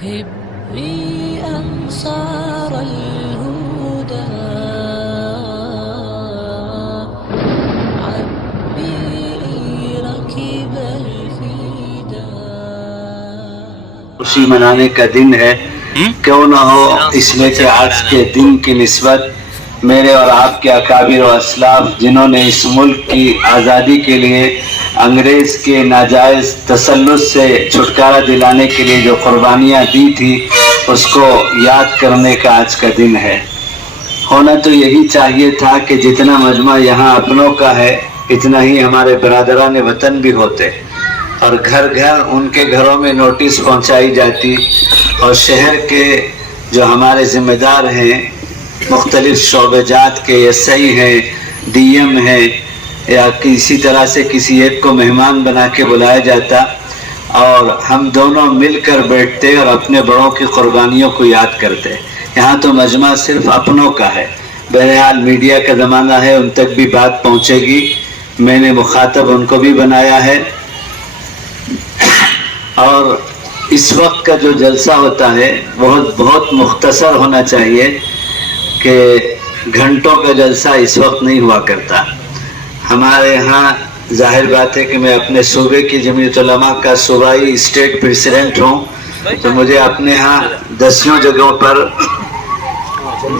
هبي أنصار الهدى عبي ركب الفدا. خوشی منانے کا دن ہے، کیوں نہ ہو اس لیے کہ آج کے دن کی نسبت میرے اور آپ کے اکابر و اسلاف جنہوں نے اس ملک کی آزادی کے لیے انگریز کے ناجائز تسلط سے چھٹکارا دلانے کے لیے جو قربانیاں دی تھی اس کو یاد کرنے کا آج کا دن ہے۔ ہونا تو یہی چاہیے تھا کہ جتنا مجمع یہاں اپنوں کا ہے اتنا ہی ہمارے برادران وطن بھی ہوتے، اور گھر گھر ان کے گھروں میں نوٹس پہنچائی جاتی، اور شہر کے جو ہمارے ذمہ دار ہیں مختلف شعبہ جات کے ایس آئی ہیں، ڈی ایم ہیں، یا کسی طرح سے کسی ایک کو مہمان بنا کے بلایا جاتا اور ہم دونوں مل کر بیٹھتے اور اپنے بڑوں کی قربانیوں کو یاد کرتے۔ یہاں تو مجمع صرف اپنوں کا ہے، بہرحال میڈیا کا زمانہ ہے، ان تک بھی بات پہنچے گی، میں نے مخاطب ان کو بھی بنایا ہے۔ اور اس وقت کا جو جلسہ ہوتا ہے بہت مختصر ہونا چاہیے کہ گھنٹوں کا جلسہ اس وقت نہیں ہوا کرتا۔ ہمارے ہاں ظاہر بات ہے کہ میں اپنے صوبے کی جمعیت علماء کا صوبائی اسٹیٹ پریزیڈنٹ ہوں، تو مجھے اپنے ہاں 10 جگہوں پر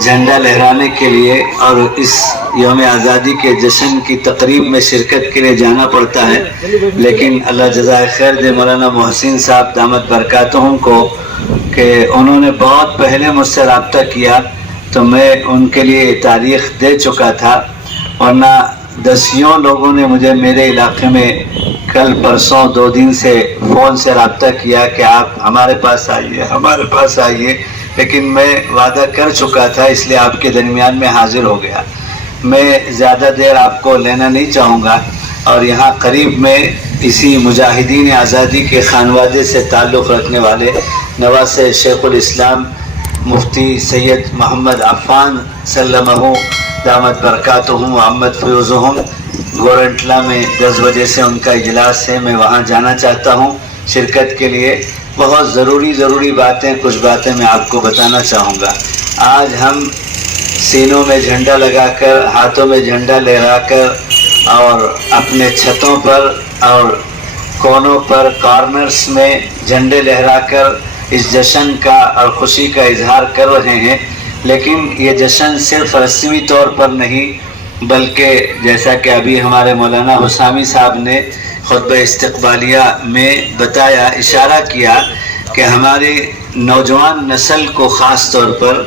جھنڈا لہرانے کے لیے اور اس یوم آزادی کے جشن کی تقریب میں شرکت کے لیے جانا پڑتا ہے، لیکن اللہ جزائے خیر دے مولانا محسن صاحب دامت برکاتہم کو کہ انہوں نے بہت پہلے مجھ سے رابطہ کیا تو میں ان کے لیے تاریخ دے چکا تھا، ورنہ 10 لوگوں نے مجھے میرے علاقے میں کل پرسوں 2 دن سے فون سے رابطہ کیا کہ آپ ہمارے پاس آئیے، لیکن میں وعدہ کر چکا تھا، اس لیے آپ کے درمیان میں حاضر ہو گیا۔ میں زیادہ دیر آپ کو لینا نہیں چاہوں گا، اور یہاں قریب میں اسی مجاہدین آزادی کے خانوادے سے تعلق رکھنے والے نواز شیخ الاسلام مفتی سید محمد عفان سلمہ دامت برکاتہم محمد فیوزہم گورنٹلا میں 10 بجے سے ان کا اجلاس ہے، میں وہاں جانا چاہتا ہوں شرکت کے لیے۔ بہت ضروری باتیں، کچھ باتیں میں آپ کو بتانا چاہوں گا۔ آج ہم سینوں میں جھنڈا لگا کر، ہاتھوں میں جھنڈا لہرا کر اور اپنے چھتوں پر اور کونوں پر کارنرز میں جھنڈے لہرا کر اس جشن کا اور خوشی کا اظہار کر رہے ہیں، لیکن یہ جشن صرف رسمی طور پر نہیں بلکہ جیسا کہ ابھی ہمارے مولانا حسامی صاحب نے خطبہ استقبالیہ میں بتایا، اشارہ کیا کہ ہماری نوجوان نسل کو خاص طور پر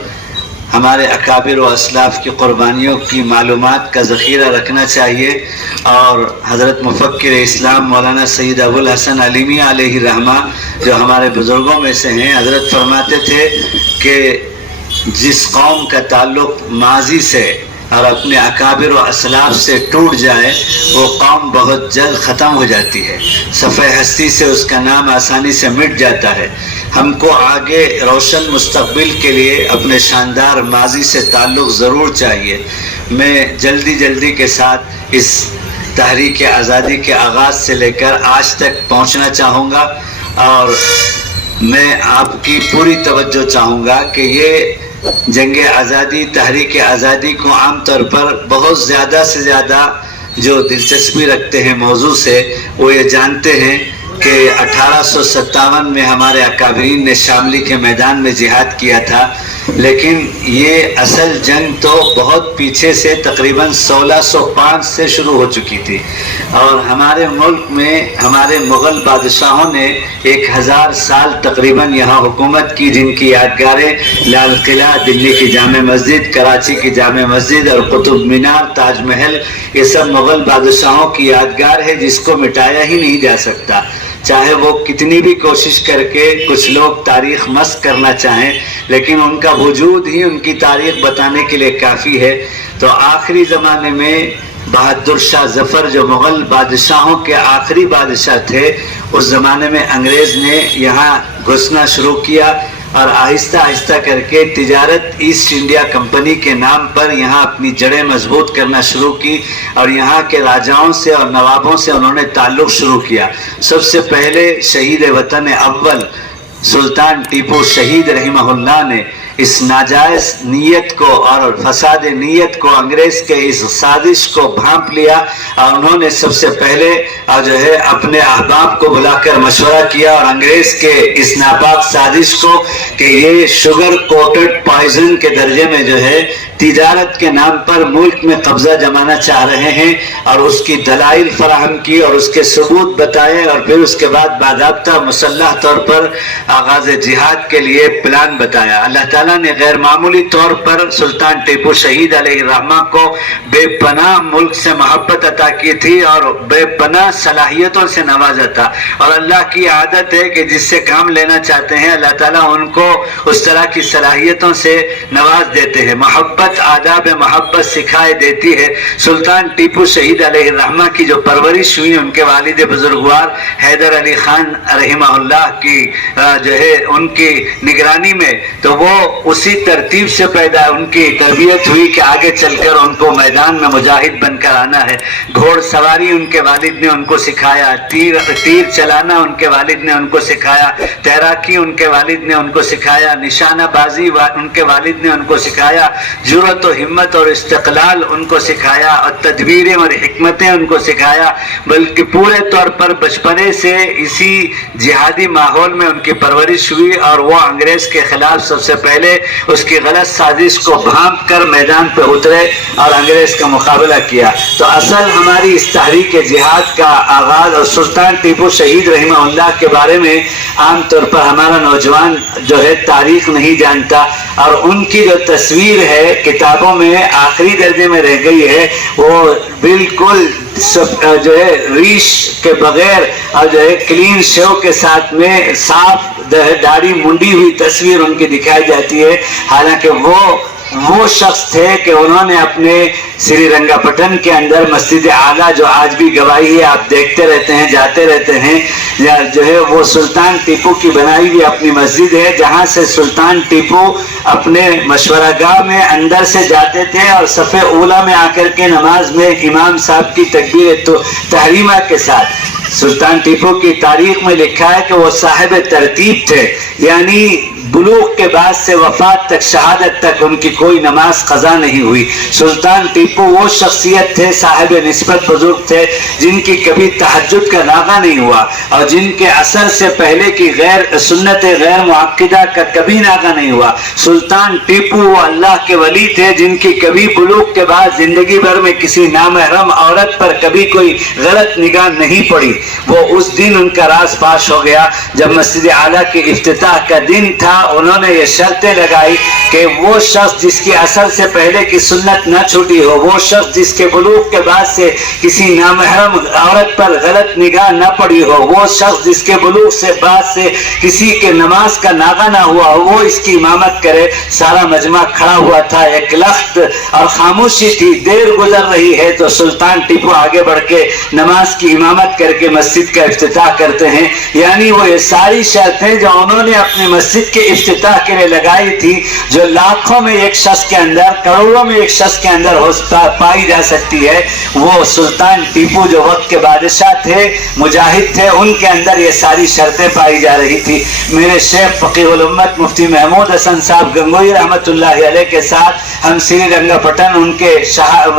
ہمارے اکابر و اسلاف کی قربانیوں کی معلومات کا ذخیرہ رکھنا چاہیے۔ اور حضرت مفکر اسلام مولانا سید ابوالحسن علیمی علیہ رحمہ جو ہمارے بزرگوں میں سے ہیں، حضرت فرماتے تھے کہ جس قوم کا تعلق ماضی سے اور اپنے اکابر و اسلاف سے ٹوٹ جائے وہ قوم بہت جلد ختم ہو جاتی ہے، صفحہ ہستی سے اس کا نام آسانی سے مٹ جاتا ہے۔ ہم کو آگے روشن مستقبل کے لیے اپنے شاندار ماضی سے تعلق ضرور چاہیے۔ میں جلدی کے ساتھ اس تحریک آزادی کے آغاز سے لے کر آج تک پہنچنا چاہوں گا، اور میں آپ کی پوری توجہ چاہوں گا کہ یہ جنگ آزادی، تحریک آزادی کو عام طور پر بہت زیادہ سے زیادہ جو دلچسپی رکھتے ہیں موضوع سے، وہ یہ جانتے ہیں کہ 1857 میں ہمارے اکابرین نے شاملی کے میدان میں جہاد کیا تھا، لیکن یہ اصل جنگ تو بہت پیچھے سے تقریباً 1605 سے شروع ہو چکی تھی، اور ہمارے ملک میں ہمارے مغل بادشاہوں نے 1000 سال تقریباً یہاں حکومت کی، جن کی یادگاریں لال قلعہ، دلی کی جامع مسجد، کراچی کی جامع مسجد اور قطب مینار، تاج محل، یہ سب مغل بادشاہوں کی یادگار ہے جس کو مٹایا ہی نہیں جا سکتا، چاہے وہ کتنی بھی کوشش کر کے کچھ لوگ تاریخ مسخ کرنا چاہیں، لیکن ان کا وجود ہی ان کی تاریخ بتانے کے لیے کافی ہے۔ تو آخری زمانے میں بہادر شاہ ظفر جو مغل بادشاہوں کے آخری بادشاہ تھے، اس زمانے میں انگریز نے یہاں گھسنا شروع کیا اور آہستہ آہستہ کر کے تجارت ایسٹ انڈیا کمپنی کے نام پر یہاں اپنی جڑیں مضبوط کرنا شروع کی، اور یہاں کے راجاؤں سے اور نوابوں سے انہوں نے تعلق شروع کیا۔ سب سے پہلے شہید وطن اول سلطان ٹیپو شہید رحمہ اللہ نے اس ناجائز نیت کو اور فساد نیت کو، انگریز کے اس سازش کو بھانپ لیا، اور انہوں نے سب سے پہلے جو ہے اپنے احباب کو بلا کر مشورہ کیا، اور انگریز کے اس ناپاک سازش کو کہ یہ شوگر کوٹڈ پوائزن کے درجے میں جو ہے تجارت کے نام پر ملک میں قبضہ جمانا چاہ رہے ہیں، اور اس کی دلائل فراہم کی اور اس کے ثبوت بتائے، اور پھر اس کے بعد باضابطہ مسلح طور پر آغاز جہاد کے لیے پلان بتایا۔ اللہ تعالیٰ نے غیر معمولی طور پر سلطان ٹیپو شہید علیہ الرحمہ کو بے پناہ ملک سے محبت عطا کی تھی اور بے پناہ صلاحیتوں سے نوازا تھا، اور اللہ کی عادت ہے کہ جس سے کام لینا چاہتے ہیں اللہ تعالیٰ ان کو اس طرح کی صلاحیتوں سے نواز دیتے ہیں، محبت آداب محبت سکھائے دیتی ہے۔ سلطان ٹیپو شہید علیہ الرحمہ کی جو پرورش ہوئی ان کے والد بزرگوار حیدر علی خان رحمہ اللہ کی جو ہے ان کی نگرانی میں، تو وہ اسی ترتیب سے پیدا ان کی تربیت ہوئی کہ آگے چل کر ان کو میدان میں مجاہد بن کر آنا ہے۔ گھوڑ سواری ان کے والد نے ان کو سکھایا، تیر چلانا ان کے والد نے ان کو سکھایا، تیراکی ان کے والد نے ان کو سکھایا، نشانہ بازی ان کے والد نے ان کو سکھایا، جرأت و ہمت اور استقلال ان کو سکھایا، اور تدبیریں اور حکمتیں ان کو سکھایا، بلکہ پورے طور پر بچپنے سے اسی جہادی ماحول میں ان کی پرورش ہوئی، اور وہ انگریز کے خلاف سب سے پہلے اس کی غلط سازش کو بھانپ کر میدان پہ اترے اور انگریز کا مقابلہ کیا۔ تو اصل ہماری اس تحریک جہاد کا آغاز، اور سلطان ٹیپو شہید رحمہ اللہ کے بارے میں عام طور پر ہمارا نوجوان جو ہے تاریخ نہیں جانتا، اور ان کی جو تصویر ہے کتابوں میں آخری درجے میں رہ گئی ہے، وہ بالکل جو ہے ریش کے بغیر اور جو ہے کلین شیو کے ساتھ میں صاف داڑھی منڈی ہوئی تصویر ان کی دکھائی جاتی ہے، حالانکہ وہ شخص تھے کہ انہوں نے اپنے سری رنگا پٹن کے اندر مسجد اعلیٰ جو آج بھی گواہی ہے، آپ دیکھتے رہتے ہیں جاتے رہتے ہیں، جو ہے وہ سلطان ٹیپو کی بنائی ہوئی اپنی مسجد ہے، جہاں سے سلطان ٹیپو اپنے مشورہ گاہ میں اندر سے جاتے تھے، اور صف اولیٰ میں آ کر کے نماز میں امام صاحب کی تکبیر تحریمہ کے ساتھ سلطان ٹیپو کی تاریخ میں لکھا ہے کہ وہ صاحب ترتیب تھے، یعنی بلوغ کے بعد سے وفات تک، شہادت تک ان کی کوئی نماز قضا نہیں ہوئی۔ سلطان ٹیپو وہ شخصیت تھے، صاحب نسبت بزرگ تھے، جن کی کبھی تہجد کا ناغہ نہیں ہوا، اور جن کے اثر سے پہلے کی سنت غیر معقدہ کا کبھی ناغہ نہیں ہوا۔ سلطان ٹیپو وہ اللہ کے ولی تھے جن کی کبھی بلوغ کے بعد زندگی بھر میں کسی نامحرم عورت پر کبھی کوئی غلط نگاہ نہیں پڑی۔ وہ اس دن ان کا راز فاش ہو گیا جب مسجد اعلیٰ کے افتتاح کا دن تھا، انہوں نے یہ شرطیں لگائی کہ وہ شخص جس کی اثر سے پہلے کی سنت نہ چھوٹی ہو، وہ شخص جس کے بلوغ کے بعد سے کسی نامحرم عورت پر غلط نگاہ نہ پڑی ہو، وہ شخص جس کے بلوغ سے بعد سے کسی کے نماز کا ناغہ نہ ہوا ہو، وہ اس کی امامت کرے۔ سارا مجمع کھڑا ہوا تھا، ایک لخت اور خاموشی تھی، دیر گزر رہی ہے تو سلطان ٹیپو آگے بڑھ کے نماز کی امامت کر کے مسجد کا افتتاح کرتے ہیں۔ یعنی وہ یہ ساری شرطیں جو انہوں نے اپنی مسجد کے افتتاح کے لیے لگائی تھی، جو لاکھوں میں ایک شخص کے اندر، کروڑوں میں ایک شخص کے اندر پائی جا سکتی ہے، وہ سلطان ٹیپو جو وقت کے بادشاہ تھے، مجاہد تھے، ان کے اندر یہ ساری شرطیں پائی جا رہی تھی۔ میرے شیخ فقیہ الامت مفتی محمود حسن صاحب گنگوئی رحمۃ اللہ علیہ کے ساتھ ہم سری رنگا پٹن ان کے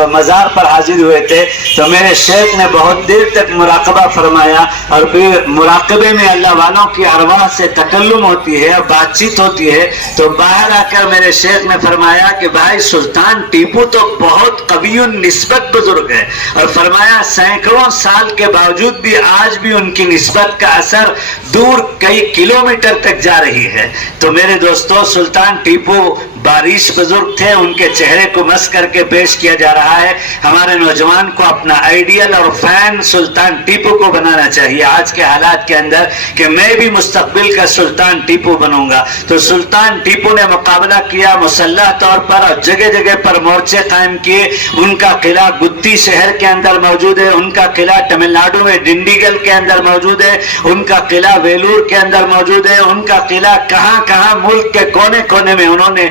مزار پر حاضر ہوئے تھے، تو میرے شیخ نے بہت دیر تک مراقبہ فرمایا، اور پھر مراقبے میں اللہ والوں کی ارواح سے تکلم ہوتی ہے اور بات چیت ہوتی ہے، تو باہر آ کر میرے شیخ نے فرمایا کہ بھائی سلطان ٹیپو تو بہت قوی نسبت بزرگ ہے، اور فرمایا سینکڑوں سال کے باوجود بھی آج بھی ان کی نسبت کا اثر دور کئی کلومیٹر تک جا رہی ہے۔ تو میرے دوستو، سلطان ٹیپو بارش بزرگ تھے، ان کے چہرے کو مس کر کے پیش کیا جا رہا ہے۔ ہمارے نوجوان کو اپنا آئیڈیل اور فین سلطان ٹیپو کو بنانا چاہیے آج کے حالات کے اندر، کہ میں بھی مستقبل کا سلطان ٹیپو بنوں گا۔ تو سلطان ٹیپو نے مقابلہ کیا مسلح طور پر، اور جگہ جگہ پر مورچے قائم کیے۔ ان کا قلعہ گتی شہر کے اندر موجود ہے، ان کا قلعہ تمل ناڈو میں ڈنڈیگل کے اندر موجود ہے، ان کا قلعہ ویلور کے اندر موجود ہے، ان کا قلعہ کہاں کہاں ملک کے کونے کونے میں انہوں نے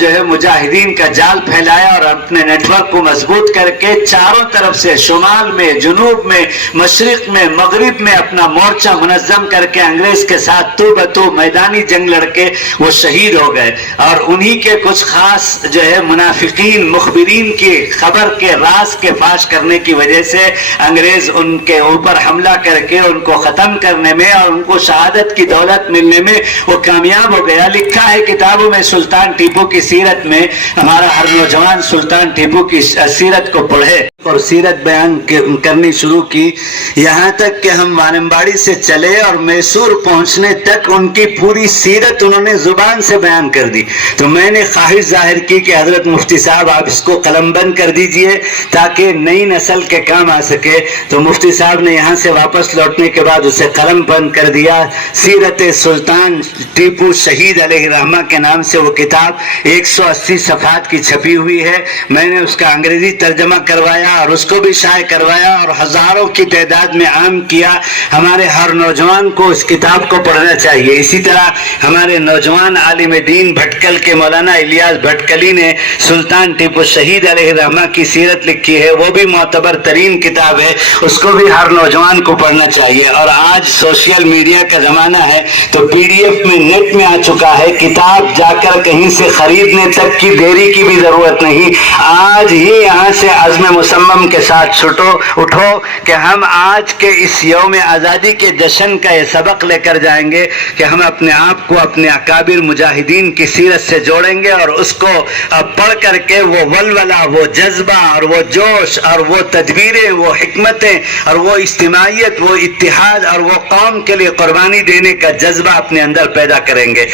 جو ہے مجاہدین کا جال پھیلایا اور اپنے نیٹ ورک کو مضبوط کر کے چاروں طرف سے شمال میں، جنوب میں، مشرق میں، مغرب میں اپنا مورچہ منظم کر کے انگریز کے ساتھ تو بتو میدانی جنگ لڑ کے وہ شہید ہو گئے. اور انہی کے کچھ خاص جو ہے منافقین مخبرین کی خبر کے راز کے فاش کرنے کی وجہ سے انگریز ان کے اوپر حملہ کر کے ان کو ختم کرنے میں اور ان کو شہادت کی دولت ملنے میں وہ کامیاب ہو گیا. لکھا ہے کتابوں میں سلطان ٹیپو کی سیرت میں، ہمارا ہر نوجوان سلطان ٹیپو کی سیرت کو پڑھے اور سیرت بیان کرنی شروع کی، یہاں تک کہ ہم وانمباڑی سے چلے اور میسور پہنچنے تک ان کی پوری سیرت انہوں نے زبان سے بیان کر دی. تو میں نے خواہش ظاہر کی کہ حضرت مفتی صاحب آپ اس کو قلم بند کر دیجئے تاکہ نئی نسل کے کام آ سکے. تو مفتی صاحب نے یہاں سے واپس لوٹنے کے بعد اسے قلم بند کر دیا. سیرت سلطان ٹیپو شہید علیہ رحمہ کے نام سے وہ کتاب 180 صفحات کی چھپی ہوئی ہے. میں نے اس کا انگریزی ترجمہ کروایا اور اس کو بھی شائع کروایا اور ہزاروں کی تعداد میں عام کیا. ہمارے ہر نوجوان کو اس کتاب کو پڑھنا چاہیے. اسی طرح ہمارے نوجوان عالم دین بھٹکل کے مولانا الیاس بھٹکلی نے سلطان ٹیپو شہید علیہ رحمہ کی سیرت لکھی ہے، وہ بھی معتبر ترین کتاب ہے، اس کو بھی ہر نوجوان کو پڑھنا چاہیے. اور آج سوشل میڈیا کا زمانہ ہے تو پی ڈی ایف میں نیٹ میں آ چکا ہے، کتاب جا کر کہیں سے خریدنے تک کی دیری کی بھی ضرورت نہیں. آج ہی یہاں سے عزم مصمم کے ساتھ اٹھو کہ ہم آج کے اس یوم آزادی کے جشن کا یہ سبق لے کر جائیں گے کہ ہم اپنے آپ کو اپنے اکابر مجاہدین کی سیرت سے جوڑیں گے اور اس کو پڑھ کر کے وہ ولولہ، وہ جذبہ اور وہ جوش اور وہ تدبیریں، وہ حکمتیں اور وہ اجتماعیت، وہ اتحاد اور وہ قوم کے لیے قربانی دینے کا جذبہ اپنے اندر پیدا کریں گے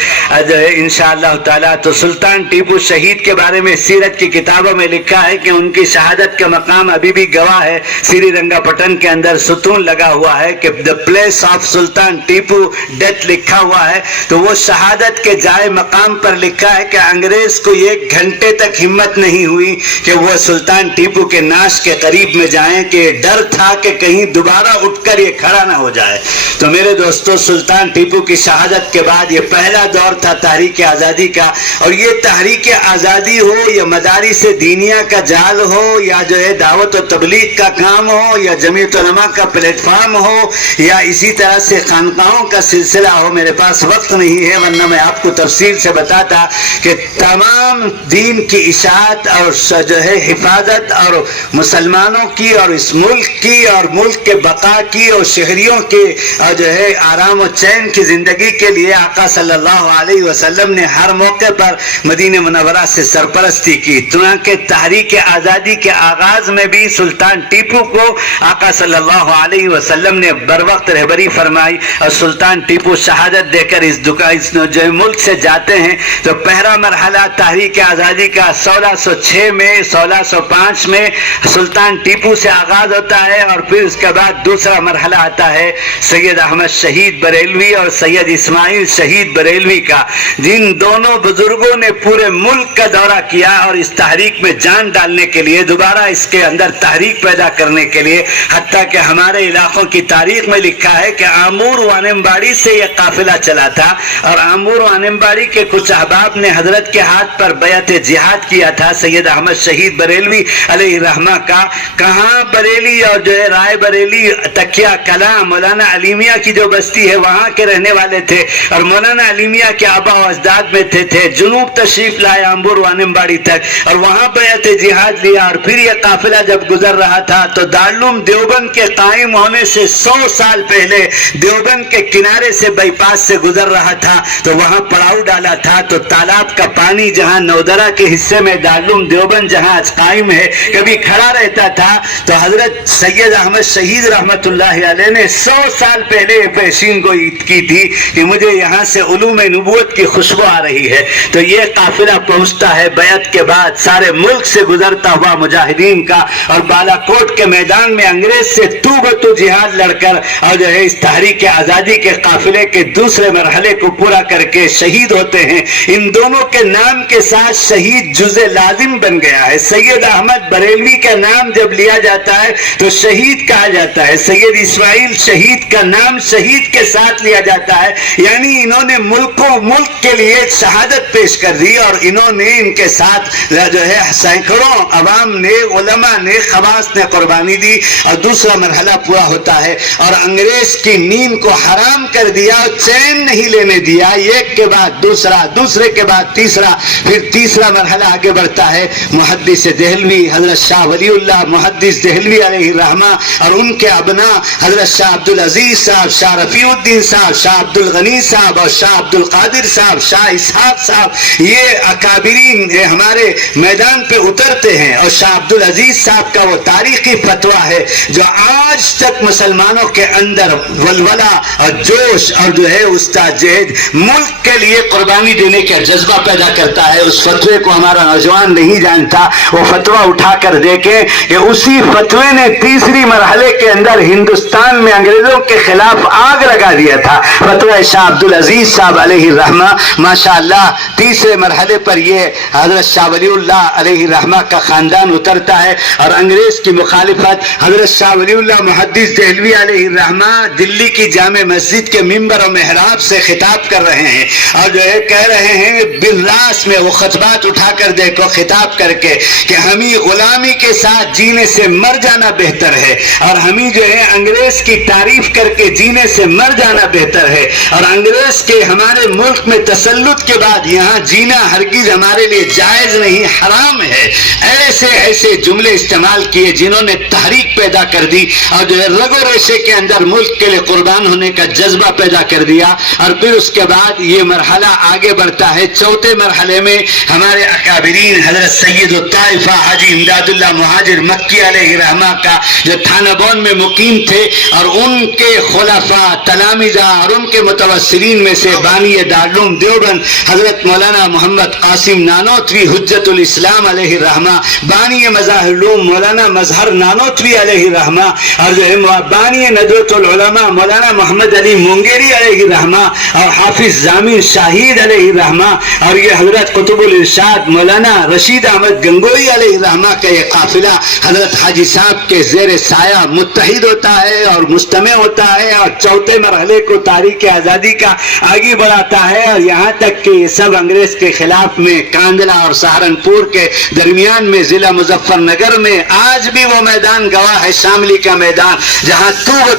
انشاءاللہ تعالیٰ. تو سلطان ٹیپو شہید کے بارے میں سیرت کی کتابوں میں لکھا ہے کہ ان کی شہادت کا مقام ابھی بھی گواہ ہے. سری رنگا پٹن کے اندر ستون لگا ہوا ہے کہ the place of Sultan Tipu death لکھا ہوا ہے. تو وہ شہادت کے جائے مقام پر لکھا ہے کہ انگریز کو 1 گھنٹے تک ہمت نہیں ہوئی کہ وہ سلطان ٹیپو کے ناش کے قریب میں جائیں، کہ ڈر تھا کہ کہیں دوبارہ اٹھ کر یہ کھڑا نہ ہو جائے. تو میرے دوستو، سلطان ٹیپو کی شہادت کے بعد یہ پہلا دور تھا تحریک آزادی کا. اور یہ تحریک آزادی ہو یا مدارس دینیہ کا جال ہو یا جو ہے دعوت و تبلیغ کا کام ہو یا جمعیت علماء کا پلیٹ فارم ہو یا اسی طرح سے خانقاہوں کا سلسلہ ہو، میرے پاس وقت نہیں ہے ورنہ میں آپ کو تفصیل سے بتاتا کہ تمام دین کی اشاعت اور جو ہے حفاظت اور مسلمانوں کی اور اس ملک کی اور ملک کے بقا کی اور شہریوں کے اور جو ہے آرام و چین کی زندگی کے لیے آقا صلی اللہ علیہ وسلم نے ہر موقع پر مدینہ منورہ سے سرپرستی کی. چنانکہ تحریک آزادی کے آغاز میں بھی سلطان ٹیپو کو آقا صلی اللہ علیہ وسلم نے بروقت رہبری فرمائی. اور سلطان ٹیپو شہادت دے کر اس جو ملک سے جاتے ہیں تو پہلا مرحلہ تحریک آزادی کا 1606 میں 1605 میں سلطان ٹیپو سے آغاز ہوتا ہے. اور پھر اس کے بعد دوسرا مرحلہ آتا ہے سید احمد شہید بریلوی اور سید اسماعیل شہید بریلوی کا، جن دونوں بزرگوں نے پورے ملک کا دورہ کیا اور اس تحریک میں جان ڈالنے کے لیے، دوبارہ اس کے اندر تحریک پیدا کرنے کے لیے. حتیٰ کہ ہمارے علاقوں کی تاریخ میں لکھا ہے کہ آمور وانمباڑی سے یہ قافلہ چلا تھا اور آمور وانمباڑی کے کچھ احباب نے حضرت کے ہاتھ پر بیعت جہاد کیا تھا سید احمد شہید بریلوی علیہ رحمہ کا. کہاں بریلی اور جو ہے رائے بریلی تکیہ کلام مولانا علیمیہ کی جو بستی ہے وہاں کے رہنے والے تھے اور مولانا علیمیہ کے آبا و اجداد میں تھے. جنوب تشریف لائے آمور وانمباڑی تک اور وہاں بیعت جہاد لیا. اور پھر یہ قافلہ جب گزر رہا تھا تو دارالعلوم دیوبند کے قائم ہونے سے 100 سال پہلے دیوبند کے کنارے سے بائی پاس سے گزر رہا تھا تو وہاں پڑاؤ ڈالا تھا. تو تالاب کا پانی جہاں نودرہ کے حصے میں دارالعلوم دیوبند جہاں آج قائم ہے کبھی کھڑا رہتا تھا تو حضرت سید احمد شہید رحمت اللہ علیہ نے 100 سال پہلے پیشین گوئی کی تھی کہ مجھے یہاں سے علوم نبوت کی خوشبو آ رہی ہے. تو یہ قافلہ پہنچتا ہے بیعت کے بعد سارے ملک سے گزرتا ہوا مجاہدین کا اور بالاکوٹ کے میدان میں انگریز سے تو بتو جہاد لڑ کر اور جو ہے اس تحریک آزادی کے قافلے کے دوسرے مرحلے کو پورا کر کے شہید ہوتے ہیں. ان دونوں کے نام کے ساتھ شہید جزء لازم بن گیا ہے. سید احمد بریلوی کا نام جب لیا جاتا ہے تو شہید کہا جاتا ہے. سید اسماعیل شہید کا نام شہید کے ساتھ لیا جاتا ہے. یعنی انہوں نے ملک کے لیے شہادت پیش کر دی اور انہوں نے ان کے ساتھ جو ہے سینکڑوں عوام نے، علماء نے، خواص نے قربانی دی. اور دوسرا مرحلہ پورا ہوتا ہے اور انگریز کی نیند کو حرام کر دیا اور چین نہیں لینے دیا. ایک کے بعد دوسرا، دوسرے کے بعد تیسرا، پھر تیسرا مرحلہ آگے بڑھتا ہے. محدث دہلوی حضرت شاہ ولی اللہ محدث دہلوی علیہ الرحمہ اور ان کے ابناء حضرت شاہ عبدالعزیز صاحب، شاہ رفیع الدین صاحب، شاہ عبدالغنی صاحب اور شاہ عبدالقادر صاحب، شاہ اسحاق صاحب، یہ اکابرین ہمارے میدان پہ اترتے ہیں. اور شاہ عبدالعزیز صاحب کا وہ تاریخی فتویٰ ہے جو آج تک مسلمانوں کے اندر ولولہ اور جوش اور جو ہے استاجید ملک کے لیے قربانی دینے کا جذبہ پیدا کرتا ہے. اس فتوے کو ہمارا نوجوان نہیں جانتا. وہ فتویٰ اٹھا کر دیکھیں کہ اسی فتوے نے تیسری مرحلے کے اندر ہندوستان میں انگریزوں کے خلاف آگ لگا دیا تھا. فتویٰ شاہ عبدالعزیز صاحب علیہ الرحمہ ماشاءاللہ تیسرے مرحلے پر یہ حضرت شاہ ولی اللہ علیہ الرحمہ کا خاندان اترتا ہے اور انگریز کی مخالفت حضرت شاہ ولی اللہ محدث دہلوی علیہ الرحمہ دلی کی جامع مسجد کے ممبر و محراب سے خطاب کر رہے ہیں اور جو ہے کہہ رہے ہیں بالراس میں وہ خطبات اٹھا کر دیکھو خطاب کر کے کہ ہمیں غلامی کے ساتھ جینے سے مر جانا بہتر ہے اور ہمیں جو ہے انگریز کی تعریف کر کے جینے سے مر جانا بہتر ہے اور انگریز کے ہمارے ملک میں تسلط کے بعد یہاں جینا ہرگز ہمارے لیے جائز نہیں، حرام ہے. ایسے ایسے جملے استعمال کیے جنہوں نے تحریک پیدا کر دی اور جو ہے رگ و ریشے کے اندر ملک کے لیے قربان ہونے کا جذبہ پیدا کر دیا. اور پھر اس کے بعد یہ مرحلہ آگے بڑھتا ہے. چوتھے مرحلے میں ہمارے اکابرین حضرت سید الطائفہ حاجی امداد اللہ مہاجر مکی علیہ الرحمہ کا جو تھانہ بون میں مقیم تھے اور ان کے خلفاء تلامذہ اور ان کے متوسرین میں سے بانی دارالعلوم دیوبند حضرت مولانا محمد قاسم نانوتوی حجت الاسلام علیہ الرحمہ، بانی مظاہر العلوم مولانا مظہر نانوتوی علیہ الرحمہ اور جو ہے بانی ندوۃ العلماء مولانا محمد علی مونگیری علیہ الرحمہ اور حافظ ضامن شاہید علیہ الرحمہ اور یہ حضرت قطب الارشاد مولانا رشید احمد گنگوئی علیہ الرحمہ کا یہ قافلہ حضرت حاجی صاحب کے زیر سایہ متحد ہوتا ہے اور مجتمع ہوتا ہے اور چوتھے مرحلے کو تاریخ آزادی کا آگے بڑھاتا ہے. اور یہاں تک کہ یہ سب انگریز کے خلاف میں کاندلا اور سہارنپور کے درمیان میں ضلع مظفر نگر میں آج بھی وہ میدان گواہ ہے، شاملی کا میدان جہاں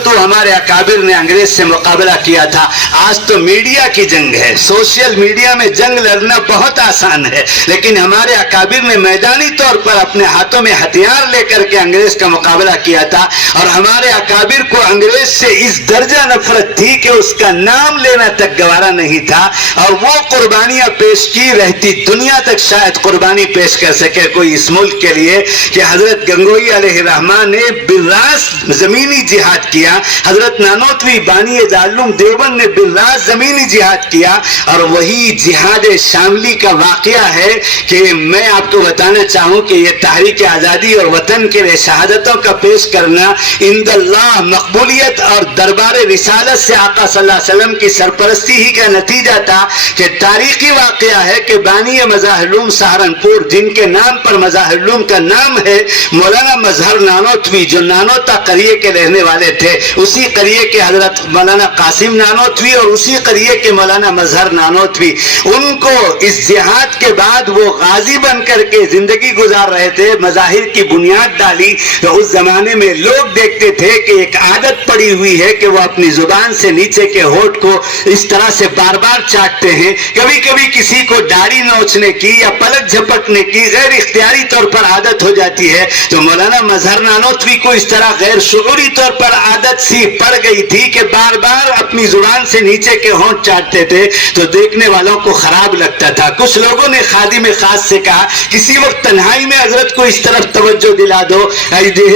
تو ہمارے اکابر نے انگریز سے مقابلہ کیا تھا. آج تو میڈیا کی جنگ ہے، سوشل میڈیا میں جنگ لڑنا بہت آسان ہے، لیکن ہمارے اکابر نے میدانی طور پر اپنے ہاتھوں میں ہتھیار لے کر کے انگریز کا مقابلہ کیا تھا. اور ہمارے اکابر کو انگریز سے اس درجہ نفرت تھی کہ اس کا نام لینا تک گوارا نہیں تھا اور وہ قربانیاں پیش کی رہتی دنیا تک شاید قربانی پیش کر سکے کوئی اس ملک کے لیے کہ حضرت گنگوئی علیہ الرحمہ نے بالراس زمینی جہاد کیا، حضرت نانوتوی بانی دارالعلوم دیوبند نے بالراس زمینی جہاد کیا. اور وہی جہاد شاملی کا واقعہ ہے کہ میں آپ کو بتانا چاہوں کہ یہ تحریک آزادی اور وطن کے لیے شہادتوں کا پیش کرنا عند اللہ مقبولیت اور دربار رسالت سے آقا صلی اللہ علیہ وسلم کی سرپرستی ہی کا نتیجہ تھا کہ تاریخی واقعہ ہے کہ بانی مظاہر العلوم سہارنپور جن کے نام پر مظاہر العلوم کا نام ہے مولانا مظہر نانوتوی جو نانوتا قریے کے رہنے والے تھے، اسی قریے کے حضرت مولانا قاسم نانوتوی اور اسی قریے کے مولانا مظہر نانوتوی، ان کو اس جہاد کے بعد وہ غازی بن کر کے زندگی گزار رہے تھے، مظاہر کی بنیاد ڈالی. تو اس زمانے میں لوگ دیکھتے تھے کہ ایک عادت پڑی ہوئی ہے کہ وہ اپنی زبان سے نیچے کے ہونٹ کو اس طرح سے بار بار چاٹتے ہیں، کبھی کبھی کسی کو داڑھی نوچنے کی یا پلک جھپکنے کی غیر اختیاری طور پر عادت ہو جاتی ہے. تو مولانا مظہر نانوتوی کو اس طرح غیر شعوری طور پر عادت سی پڑ گئی تھی کہ بار بار اپنی زبان سے نیچے کے ہونٹ چاٹتے تھے تو دیکھنے والوں کو خراب لگتا تھا. کچھ لوگوں نے خادم خاص سے کہا کسی وقت تنہائی میں حضرت کو اس طرف توجہ دلا دو،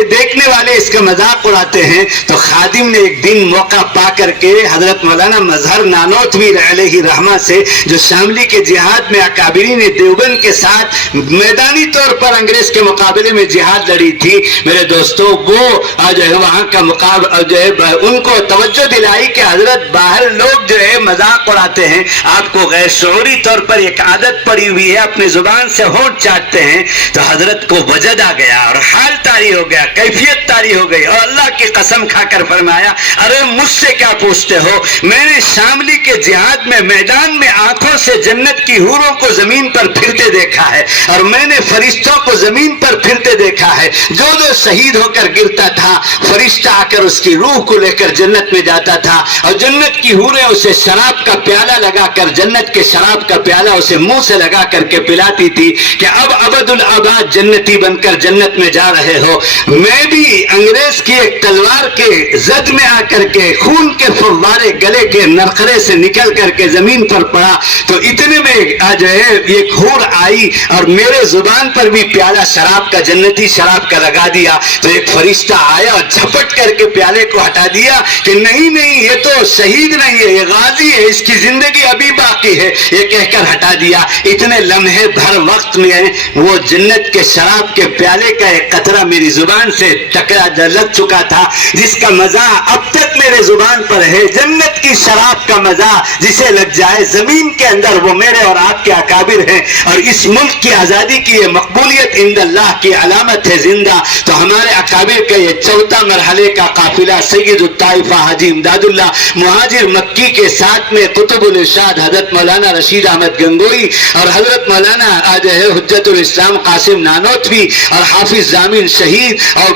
دیکھنے والے اس کا مذاق اڑاتے ہیں. تو خادم نے ایک دن موقع پا کر کے حضرت مولانا مظہر نانوتوی علیہ رحمہ سے جو شاملی کے جہاد میں اکابرین دیوبند کے ساتھ میدانی طور پر انگریز کے مقابلے میں جہاد لڑی تھی میرے دوستوں، وہ جو ہے وہاں کا مقابلہ جو ہے ان کو توجہ دلائی کہ حضرت باہر لوگ جو ہے مذاق اڑاتے ہیں، آپ کو غیر شعوری طور پر ایک عادت پڑی ہوئی ہے، اپنی زبان سے ہونٹ چاٹتے ہیں. تو حضرت کو وجد آ گیا اور حال طاری ہو گیا، کیفیت طاری ہو گئی، اور اللہ کی قسم کھا کر فرمایا ارے مجھ سے کیا پوچھتے ہو، میں نے شاملی کے جہاد میں میدان میں آنکھوں سے جنت کی حوروں کو زمین پر پھرتے دیکھا ہے، اور میں نے فرشتوں کو زمین پر پھرتے دیکھا ہے. جو شہید ہو کر گرتا تھا فرشتہ آ کر اس کی روح کو لے کر جنت میں جاتا تھا، اور جنت کی حوریں اسے شراب کا پیالہ لگا کر، جنت کے شراب کا پیالہ اسے منہ سے لگا کر کے پلاتی تھی کہ اب ابد الآباد جنتی بن کر جنت میں جا رہے ہو. میں بھی انگریز کی ایک تلوار کے زد میں آ کر کے خون کے فوارے گلے کے نرخرے سے نکل کر کے زمین پر پڑا، تو اتنے میں جو ہے ایک حور آئی اور میرے زبان پر بھی پیالہ شراب کا، جنتی شراب کا لگا دیا. تو ایک فرشتہ آیا اور جھپٹ کر کے پیالے کو ہٹا دیا کہ نہیں نہیں، یہ تو شہید نہیں ہے، یہ غازی ہے، اس کی زندگی ابھی باقی ہے، یہ کہہ کر ہٹا دیا. اتنے لمحے بھر وقت میں وہ جنت کے شراب کے پیالے کا ایک قطرہ میری زبان سے ٹکرا لگ چکا تھا، جس کا مزہ اب تک میرے زبان پر ہے. جنت کی شراب کا مزہ جسے لگ جائے زمین کے اندر، وہ میرے اور آپ کے اکابر ہیں. اور اس ملک کی آزادی کی یہ مقبولیت عند اللہ کی علامت ہے زندہ. تو ہمارے اکابر کا یہ چوتھا مرحلے کا قافلہ سید الطائفہ حاجی امداد اللہ مہاجر مکی کے ساتھ میں قطب الارشاد حضرت مولانا رشید احمد گنگوئی اور حضرت مولانا حجت الاسلام قاسم نانوتوی اور حافظ ضامن شہید اور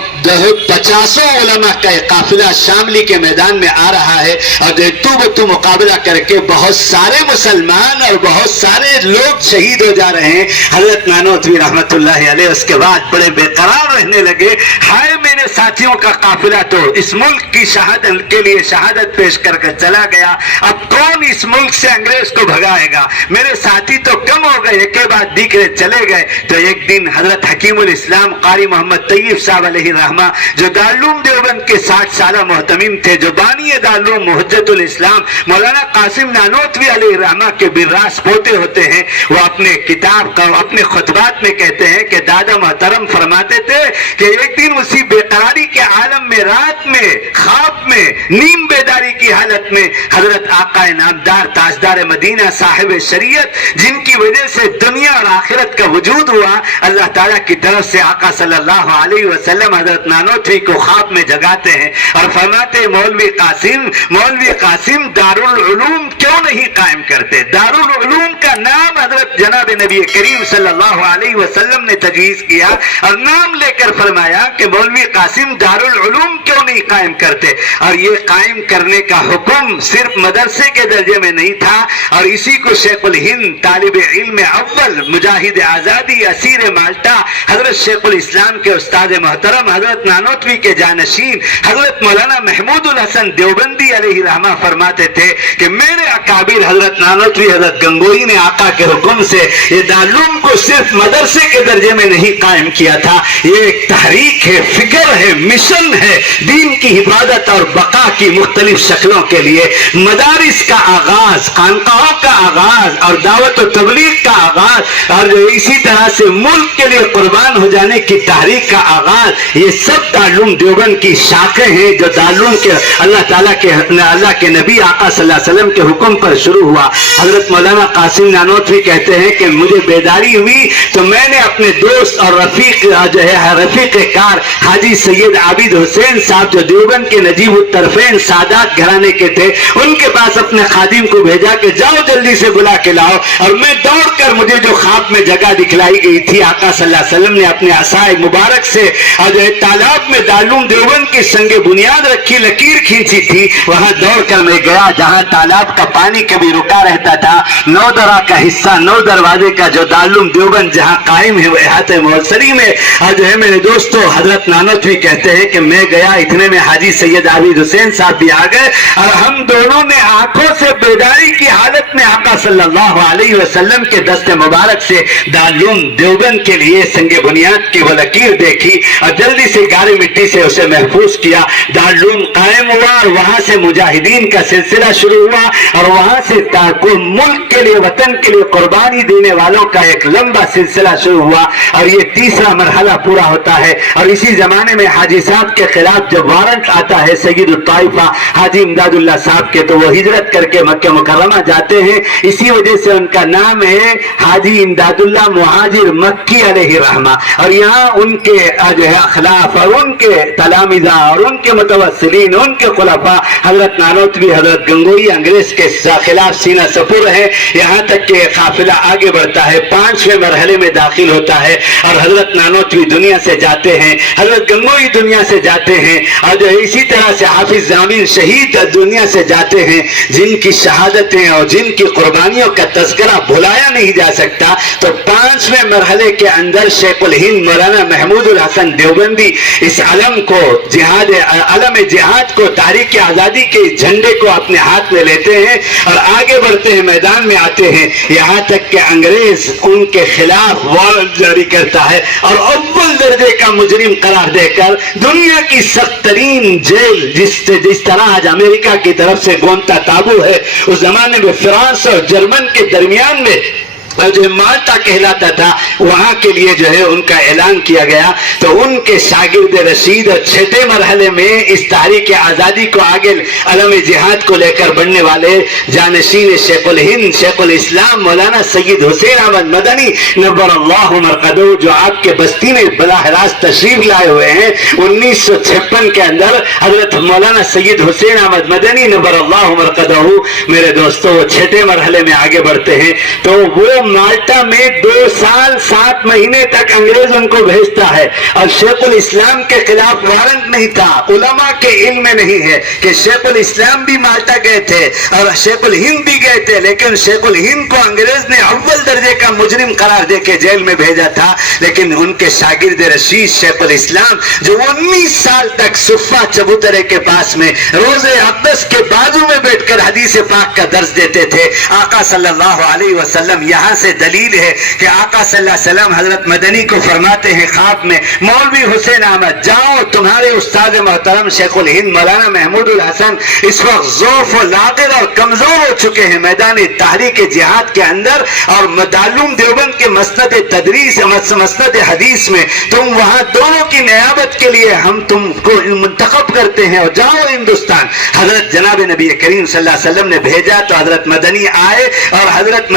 50 علماء کا ایک قافلہ شاملی کے میدان میں آ رہا ہے. اور تو مقابلہ کر کے بہت سارے مسلمان اور بہت سارے لوگ شہید ہو جا رہے ہیں. حضرت نانوتوی رحمت اللہ علیہ اس کے بعد بڑے بے قرار رہنے لگے. ہائے میرے ساتھیوں کا قافلہ تو اس ملک کی شہادت کے لیے شہادت پیش کر کے چلا گیا، اب کون اس ملک سے انگریز کو بھگائے گا؟ میرے ساتھی تو کم ہو گئے، ایک کے بعد دیکھے چلے گئے. تو ایک دن حضرت حکیم الاسلام قاری محمد طیب صاحب علیہ الرحمہ جو دارالعلوم دیوبند کے 60 سالہ محتمم تھے، جو بانی دارالعلوم حجت الاسلام مولانا قاسم نانوتوی علیہ الرحمہ کے براس پوتے ہوتے ہیں، وہ اپنے کتاب کا اپنے خطبات میں کہتے ہیں کہ دادا محترم فرماتے تھے کہ ایک دن اسی بے قراری کے عالم میں، رات میں، خواب میں، نیم بیداری کی حالت میں حضرت آقا نامدار تاجدار مدینہ صاحب شریعت، جن کی وجہ سے دنیا اور آخرت کا وجود ہوا، اللہ تعالیٰ کی طرف سے آقا صلی اللہ علیہ وسلم حضرت نانوتوی کو خواب میں جگاتے ہیں اور فرماتے ہیں مولوی قاسم دارالعلوم کیوں نہیں قائم کرتے؟ دارالعلوم کا نام حضرت جناب نبی کریم صلی اللہ علیہ وسلم نے تجویز کیا اور نام لے کر فرمایا کہ مولوی قاسم دارالعلوم کیوں نہیں قائم کرتے؟ اور یہ قائم کرنے کا حکم صرف مدرسے کے درجے میں نہیں تھا، اور اسی کو شیخ الہند طالب علم اول مجاہد آزادی اسیر مالٹا حضرت شیخ الاسلام کے استاد محترم حضرت نانوتوی کے جانشین حضرت مولانا محمود الحسن دیوبندی علیہ رحمہ فرماتے تھے کہ میرے اکابر حضرت نانوتوی حضرت گنگوئی نے آقا کے حکم سے یہ دارالعلوم کو صرف مدرسے کے درجے میں نہیں قائم کیا تھا، یہ ایک تحریک ہے، فکر ہے، مشن ہے، دین کی حفاظت اور بقا کی مختلف شکلوں کے لیے مدارس کا آغاز، خانقاہوں کا آغاز اور دعوت و تبلیغ کا آغاز، اور اسی طرح سے ملک کے لیے قربان ہو جانے کی تحریک کا آغاز، یہ سب دارالعلوم دیوبند کی شاخیں ہیں جو دارالعلوم کے اللہ کے نبی آقا صلی اللہ علیہ وسلم کے حکم پر شروع ہوا. حضرت مولانا قاسم نانوتوی کہتے ہیں کہ مجھے بیداری ہوئی تو میں نے اپنے دوست اور رفیق کار حاجی سید عابد حسین صاحب جو دیوبند کے نجیب الطرفین سادات گھرانے کے تھے، ان کے پاس اپنے خادم کو بھیجا کہ جاؤ جلدی سے بلا کے لاؤ. اور میں دوڑ کر مجھے جو خواب میں جگہ دکھلائی گئی تھی، آقا صلی اللہ علیہ وسلم نے اپنے عصائے مبارک سے اور جو تالاب میں دارالعلوم دیوبند کی سنگ بنیاد رکھی لکیر کھینچی تھی، وہاں دوڑ کر میں گیا جہاں تالاب کا پانی کبھی رکا رہتا تھا. 9 درہ کا حصہ، 9 دروازے کا جو دارالعلوم دیوبند جہاں قائم ہے احاطہ محسری میں، اور جو ہے میرے دوستو حضرت نانوتوی کہتے ہیں کہ میں گیا، اتنے میں حاجی سید عابد حسین صاحب بھی آ گئے اور ہم دونوں نے آنکھوں سے بیداری کی حالت میں آقا صلی اللہ علیہ وسلم کے دست مبارک سے دارالعلوم دیوبند کے لیے سنگ بنیاد کی وہ لکیر دیکھی اور جلدی سے گاری مٹی سے اسے محفوظ کیا. دارالعلوم قائم ہوا اور وہاں سے مجاہدین کا سلسلہ شروع ہوا اور وہاں سے ملک کے لیے، وطن کے لیے قربان قربانی دینے والوں کا ایک لمبا سلسلہ شروع ہوا اور یہ تیسرا مرحلہ پورا ہوتا ہے. اور اسی زمانے میں حاجی صاحب کے خلاف جب وارنٹ آتا ہے سید الطائفہ حاجی امداد اللہ صاحب کے, تو وہ ہجرت کر کے مکہ مکرمہ جاتے ہیں. اسی وجہ سے ان کا نام ہے حاجی امداد اللہ مہاجر مکی علیہ رحمہ. اور یہاں ان کے جو ہے اخلاف اور ان کے تلامذہ اور ان کے متوسلین, ان کے خلفاء حضرت نانوتوی, حضرت گنگوئی انگریز کے خلاف سینہ سپر ہے. یہاں تک کہ قافلہ آگے بڑھتا ہے, 5ویں مرحلے میں داخل ہوتا ہے اور حضرت نانوتوی دنیا سے جاتے ہیں, حضرت گنگوئی دنیا سے جاتے ہیں, اور جو اسی طرح سے حافظ ضامن شہید دنیا سے جاتے ہیں, جن کی شہادتیں اور جن کی قربانیوں کا تذکرہ بھلایا نہیں جا سکتا. تو 5ویں مرحلے کے اندر شیخ الہند مولانا محمود الحسن دیوبندی اس علم کو علم جہاد کو, تحریک آزادی کے جھنڈے کو اپنے ہاتھ میں لیتے ہیں اور آگے بڑھتے ہیں, میدان میں آتے ہیں. یہاں تک کہ انگریز ان کے خلاف وارنٹ جاری کرتا ہے اور اول درجے کا مجرم قرار دے کر دنیا کی سخت ترین جیل, جس طرح آج امریکہ کی طرف سے گونتا تابو ہے, اس زمانے میں فرانس اور جرمن کے درمیان میں جو مالٹا کہلاتا تھا, وہاں کے لیے جو ہے ان کا اعلان کیا گیا. تو ان کے شاگرد رشید 6 مرحلے میں اس تحریک آزادی کو آگے علم جہاد کو لے کر بڑھنے والے جانشین شیخ الہند شیخ الاسلام مولانا سید حسین احمد مدنی نور اللہ مرقدہ, جو آپ کے بستی میں براہ راست تشریف لائے ہوئے ہیں. 1956 کے اندر حضرت مولانا سید حسین احمد مدنی نور اللہ مرقدہ, میرے دوستوں, وہ 6 مرحلے میں آگے بڑھتے ہیں. تو وہ مالٹا میں 2 سال 7 مہینے تک انگریز ان کو بھیجتا ہے اور شیخ الاسلام کے خلاف وارنٹ نہیں تھا. علماء کے علم میں نہیں ہے کہ شیخ الاسلام بھی مالٹا گئے تھے اور شیخ الہند بھی گئے تھے, لیکن شیخ الہند کو انگریز نے اول درجے کا مجرم قرار دے کے جیل میں بھیجا تھا. لیکن ان کے شاگرد رشید شیخ الاسلام جو 19 سال تک صفہ چبوترے کے پاس میں روز اقدس کے بازو میں بیٹھ کر حدیث پاک کا درس دیتے تھے, آقا صلی اللہ علیہ وسلم یہاں سے دلیل ہے کہ آقا صلی اللہ علیہ وسلم حضرت مدنی کو فرماتے ہیں خواب میں, مولوی حسین احمد جاؤ, تمہارے استاد محترم شیخ الہند مولانا محمود الحسن اس وقت ضعف و لاغر اور کمزور ہو چکے ہیں میدان تحریک جہاد کے اندر, اور دارالعلوم دیوبند کے مسند تدریس مسند حدیث میں تم وہاں دونوں کی نیابت کے لیے ہم تم کو منتخب کرتے ہیں, اور جاؤ ہندوستان. حضرت جناب نبی کریم صلی اللہ علیہ وسلم نے بھیجا تو حضرت مدنی آئے, اور حضرت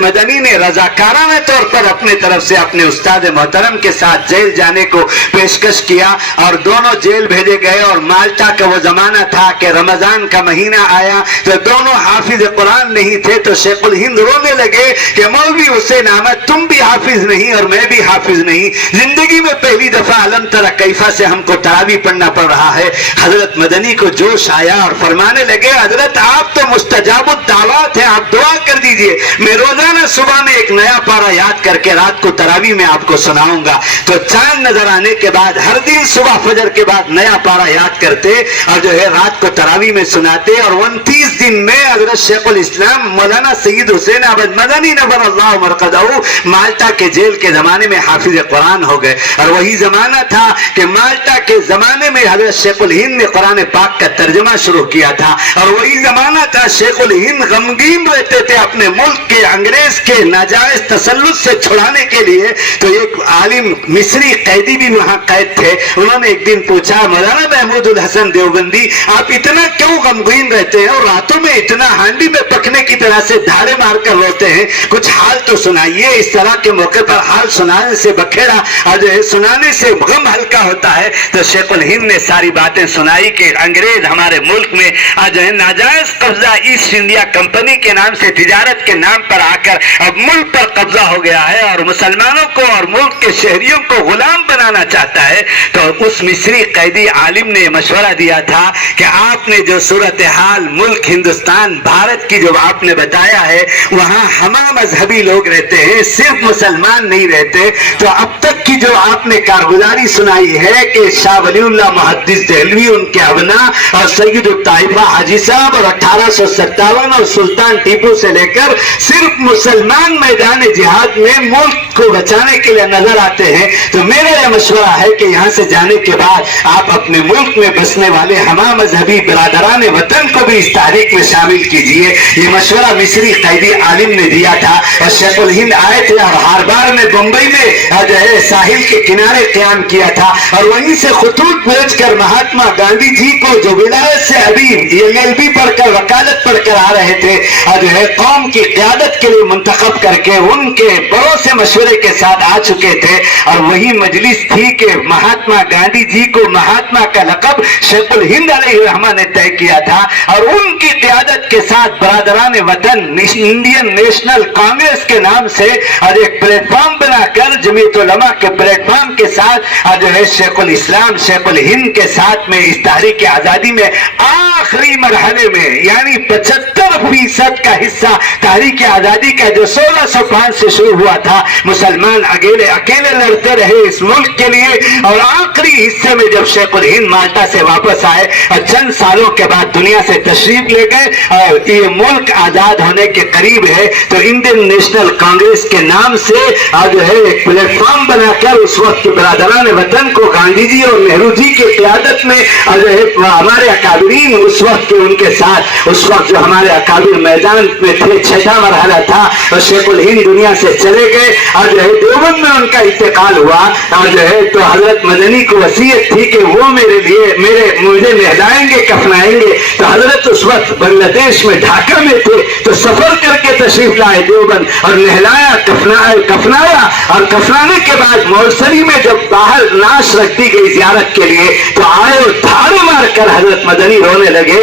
مدنی نے رضاکارانہ طور پر اپنے طرف سے اپنے استاد محترم کے ساتھ جیل جانے کو پیشکش کیا, اور دونوں جیل بھیجے گئے. اور مالٹا کا وہ زمانہ تھا کہ رمضان کا مہینہ آیا تو دونوں حافظ قرآن نہیں تھے, تو شیخ الہند رونے لگے کہ مولوی حسین احمد تم بھی حافظ نہیں اور میں بھی حافظ نہیں, زندگی میں پہلی دفعہ علم ترى کیفا سے ہم کو تراویح پڑھنا پڑ رہا ہے. حضرت مدنی کو جوش آیا اور فرمانے لگے, حضرت آپ تو مستجاب الدعوات ہیں, آپ دعا کر دیجئے, میں روزانہ صبح میں ایک نیا پارہ یاد کر کے رات کو تراویح میں آپ کو سناؤں گا. تو چاند نظر آنے کے بعد ہر دن صبح فجر کے بعد نیا پارہ یاد کرتے اور جو ہے رات کو تراویح میں سناتے, اور 29 دن میں حضرت شیخ الاسلام مولانا سید حسین احمد مدنی نور اللہ مرقدہ مالٹا کے جیل کے زمانے میں حافظ قرآن ہو گئے. اور وہی زمانہ تھا کہ مالٹا کے زمانے میں حضرت شیخ الہند نے قرآن پاک کا ترجمہ شروع کیا تھا, اور وہی زمانہ تھا شیخ الہند غمگین رہتے تھے اپنے ملک کے انگریز کے ناجائز تسلط سے چھڑانے کے لیے. تو ایک عالم مصری قیدی بھی وہاں قید تھے, انہوں نے ایک دن پوچھا, مولانا محمود الحسن دیوبندی آپ اتنا کیوں غمگین رہتے ہیں اور راتوں میں اتنا ہانڈی میں پکنے کی طرح سے دھاڑے مار کر روتے ہیں, کچھ حال تو سنائیے. اس طرح کے موقع پر حال سنانے سے بکھیرا اور جو ہے سنانے سے غم ہلکا ہوتا ہے. تو شیخ الہند نے ساری باتیں سنائی کہ انگریز ہمارے ملک میں جو ہے ناجائز قبضہ ایسٹ انڈیا کمپنی کے نام سے تجارت کے نام پر آ کر اب ملک پر قبضہ ہو گیا ہے اور مسلمانوں کو اور ملک کے شہریوں کو غلام بنانا چاہتا ہے. تو اس مصری قیدی عالم نے مشورہ دیا تھا کہ آپ نے جو صورتحال ملک ہندوستان بھارت کی جو آپ نے بتایا ہے, وہاں ہمہ مذہبی لوگ رہتے ہیں, صرف مسلمان نہیں رہتے. تو اب تک کی جو آپ نے کارگزاری سنائی ہے کہ شاہ ولی اللہ محدث دہلوی, ان کے ابنا اور سید الطائفہ حاجی صاحب, اور 1857 اور سلطان ٹیپو سے لے کر صرف مسلمان میدان جہاد میں ملک کو بچانے کے لیے نظر آتے ہیں تو میرا یہ مشورہ ہے کہ یہاں سے جانے کے بعد آپ اپنے ملک میں بسنے والے ہمہ مذہبی برادران وطن کو بھی اس تحریک میں شامل کیجئے. یہ مشورہ مصری قیدی عالم نے دیا تھا اور شیخ الہند آئے تھے اور ہاربار میں بمبئی میں جو ہے ساحل کے کنارے قیام کیا تھا اور وہیں سے خطوط بھیج کر مہاتما گاندھی جی کو جو ولایت سے ابھی LLB پڑھ کر وکالت پڑھ کر آ رہے تھے اور جو ہے قوم کی قیادت کے لیے منتخب کر کے ان کے بڑوں سے مشورے کے ساتھ آ چکے تھے. اور وہی مجلس تھی کہ مہاتما گاندھی جی کو مہاتما کا لقب شیخ الہند علیہ الرحمہ نے طے کیا تھا اور ان کی قیادت کے ساتھ برادران وطن انڈین نیشنل کانگریس کے نام سے اور ایک پلیٹ فارم بنا کر جمعیت علماء کے پلیٹ فارم کے ساتھ اور جو ہے شیخ الاسلام شیخ الہند کے ساتھ میں اس تحریک آزادی میں آخری مرحلے میں یعنی 75% کا حصہ تحریک آزادی کا جو 1605 سے شروع ہوا تھا مسلمان اکیلے لڑتے رہے اس ملک کے لیے اور آخری حصے میں جب شیخ الہند مالٹا سے واپس آئے اور چند سالوں کے بعد دنیا سے تشریف لے گئے اور یہ ملک آزاد ہونے کے قریب ہے تو انڈین نیشنل کانگریس کے نام سے جو ہے ایک پلیٹ فارم بنا کر اس وقت کے برادران وطن کو گاندھی جی اور نہرو جی کی قیادت میں جو ہے ہمارے اکابرین اس وقت کے ان کے ساتھ اس وقت جو ہمارے اکابر میدان میں تھے 6واں مرحلہ تھا اور شیخ الہند دنیا سے چلے گئے اور جو ہے دیوبند میں ان کا انتقال ہوا اور جو ہے تو حضرت مدنی کو وصیت تھی کہ وہ مجھے نہلائیں گے کفنائیں گے تو حضرت اس وقت بنگلہ دیش میں ڈھاکہ میں تھے تو سفر کر کے تشریف لائے دیوبند اور نہلایا کفنایا اور کفنانے کے بعد مولسری میں جب باہر لاش رکھ دی گئی زیارت کے لیے تو آئے اور دھاڑے مار کر حضرت مدنی رونے لگے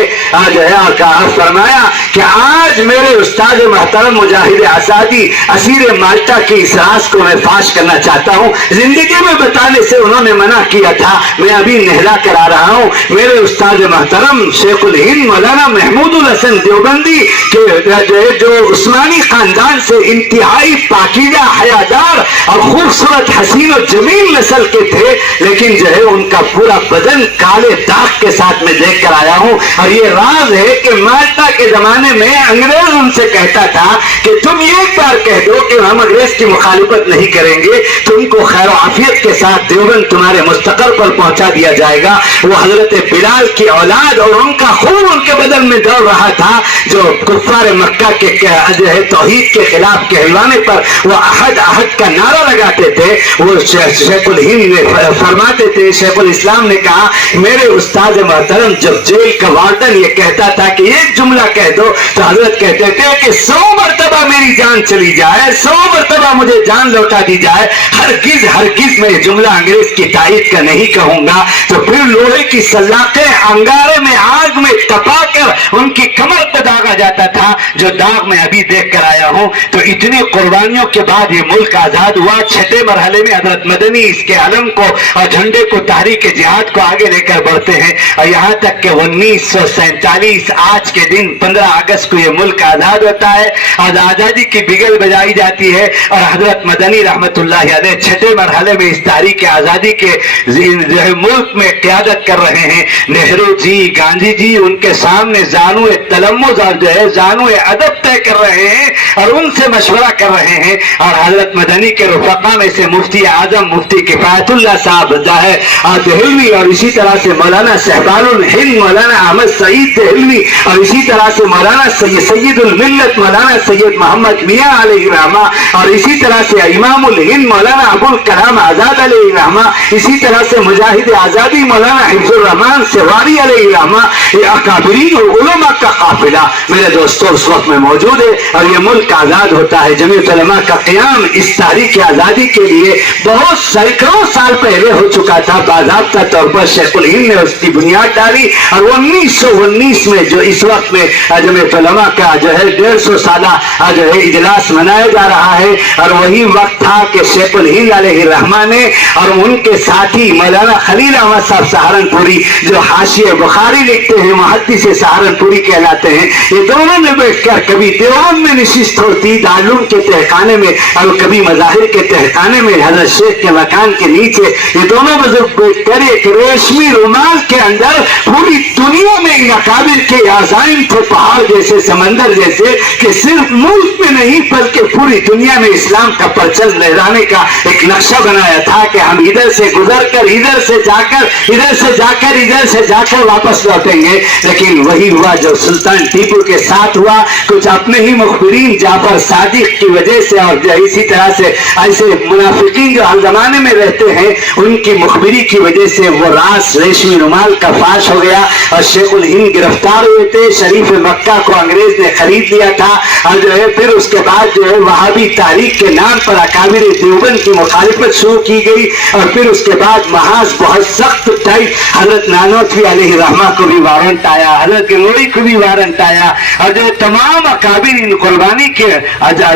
جو ہے اور کہا فرمایا کہ آج میرے استاد محترم مجاہد آزادی اسیر مالٹا کی اس راز کو میں فاش کرنا چاہتا ہوں. زندگی میں بتانے سے انہوں نے منع کیا تھا میں ابھی نہلا کر آ رہا ہوں. میرے استاد محترم شیخ الہند مولانا محمود الحسن دیوبندی کے جو عثمانی خاندان سے انتہائی پاکیزہ حیادار اور خوبصورت حسین و جمیل نسل کے تھے لیکن جو ہے ان کا پورا بدن کالے داغ کے ساتھ میں دیکھ کر آیا ہوں اور یہ راز ہے کہ مالٹا کے زمانے میں انگریز ان سے کہتا تھا کہ تم ایک بار کہہ دو کہ ہم انگریز کی مخالفت نہیں کریں گے تم کو خیر و عافیت کے ساتھ دیوبند تمہارے مستقر پر پہنچا دیا جائے گا. وہ حضرت بلال کی اولاد اور ان کا خون ان کے بدن میں دوڑ رہا تھا جو کفار مکہ کے جو ہے توحید کے خلاف کہلوانے پر وہ احد کا نعرہ لگاتے تھے. وہ شیخ الہند نے فرماتے تھے شیخ الاسلام نے کہا میرے استاد محترم جب جیل کا وارڈن یہ کہتا تھا کہ ایک جملہ کہہ دو تو حضرت کہتے تھے کہ 100 مرتبہ میری جان چلی جائے 100 مرتبہ مجھے جان لوٹا دی جائے ہرگز میں یہ جملہ انگریز کی تائید کا نہیں کہوں گا. تو پھر لوہے کی سلاخیں انگارے میں آگ میں تپا کر ان کی کمر پہ داغا جاتا تھا جو داغ میں ابھی دیکھ کر آیا ہوں. تو اتنی قربانیوں کے بعد یہ ملک آزاد ہوا. 6 مرحلے میں حضرت مدنی اس کے علم کو اور جھنڈے کو تحریک جہاد کو آگے لے کر بڑھتے ہیں اور یہاں تک کہ 1947 آج کے دن 15 اگست کو یہ ملک آزاد ہوتا ہے اور آزادی کی بگل بجائی جاتی ہے اور حضرت مدنی رحمت اللہ علیہ 6 مرحلے میں اس تحریک آزادی کے ملک میں قیادت کر رہے ہیں. نہرو جی گاندھی جی ان کے سامنے زانو تلمذ اور جو ہے زانو ادب طے کر رہے ہیں اور ان سے مشورہ کر رہے ہیں اور حضرت مدنی کے رفقا میں سے مفتی اعظم مفتی کفایت اللہ صاحب ہے دہلوی اور اسی طرح سے مولانا صاحبان الہند مولانا احمد سعید دہلوی اور اسی طرح سے مولانا سید الملت مولانا سید محمد میاں علیہ الرحمہ اور اسی طرح سے امام الہند مولانا ابو الکلام آزاد علیہ الرحمہ اسی طرح سے مجاہد آزادی مولانا حفظ الرحمان سواری علیہ الرحمہ یہ اکابرین اور علماء کا قافلہ میرے دوستوں اس وقت میں موجود ہے اور یہ ملک آزاد ہوتا ہے. جمعیت علماء کا قیام اس تاریخ آزادی کے لیے بہت سینکڑوں سال پہلے ہو چکا تھا. باضابطہ طور پر شیخ الہند نے اس کی بنیاد ڈالی اور 1919 میں جو اس وقت میں جمعیت علماء کا جو ہے 150 سالہ جو ہے اجلاس منایا جا رہا ہے اور وہی وقت تھا کہ شیخ الہند علیہ الرحمہ نے اور ان کے ساتھی مولانا خلیل احمد صاحب سہارنپوری جو حاشیہ بخاری لکھتے ہیں محدث سہارنپوری کہلاتے ہیں یہ دونوں نے میں بیٹھ کر کبھی دیوبند میں نشست ہوتی دارالعلوم کے تہخانے میں اور کبھی مظاہر کے تہخانے میں حضرت شیخ کے مکان کے نیچے یہ دونوں بزرگ بیٹھ کر ایک ریشمی رومال کے اندر پوری دنیا میں ان اکابر کے عزائم تھے پہاڑ جیسے سمندر جیسے کہ صرف ملک میں نہیں بلکہ پوری دنیا میں اسلام کا پرچم لہرانے کا ایک نقشہ بنایا تھا کہ ہم ادھر سے گزر کر ادھر سے جا کر ادھر سے جا کر ادھر سے جا کر واپس لوٹیں گے. لیکن وہی ہوا جو سلطان ٹیپو کے ساتھ ہوا. کچھ اپنے ہی مخبرین جعفر صادق کی وجہ سے اور اسی طرح سے ایسے منافقین جو ہر زمانے میں رہتے ہیں ان کی مخبری کی وجہ سے وہ راز ریشمی رومال کا فاش ہو گیا اور شیخ الہند گرفتار ہوئے تھے. شریف مکہ کو انگریز نے خرید لیا تھا اور جو ہے پھر اس کے بعد جو ہے وہابی تاریخ کے نام پر اکابر دیوبند کی مخالفت شروع کی گئی اور پھر اس کے بعد محاذ بہت سخت ٹائپ حضرت نانوتوی علیہ رحمہ کو بھی وارنٹ آیا, حضرت گنگوئی کو بھی وارنٹ آیا اور جو تمام اکابر ان قربانی کے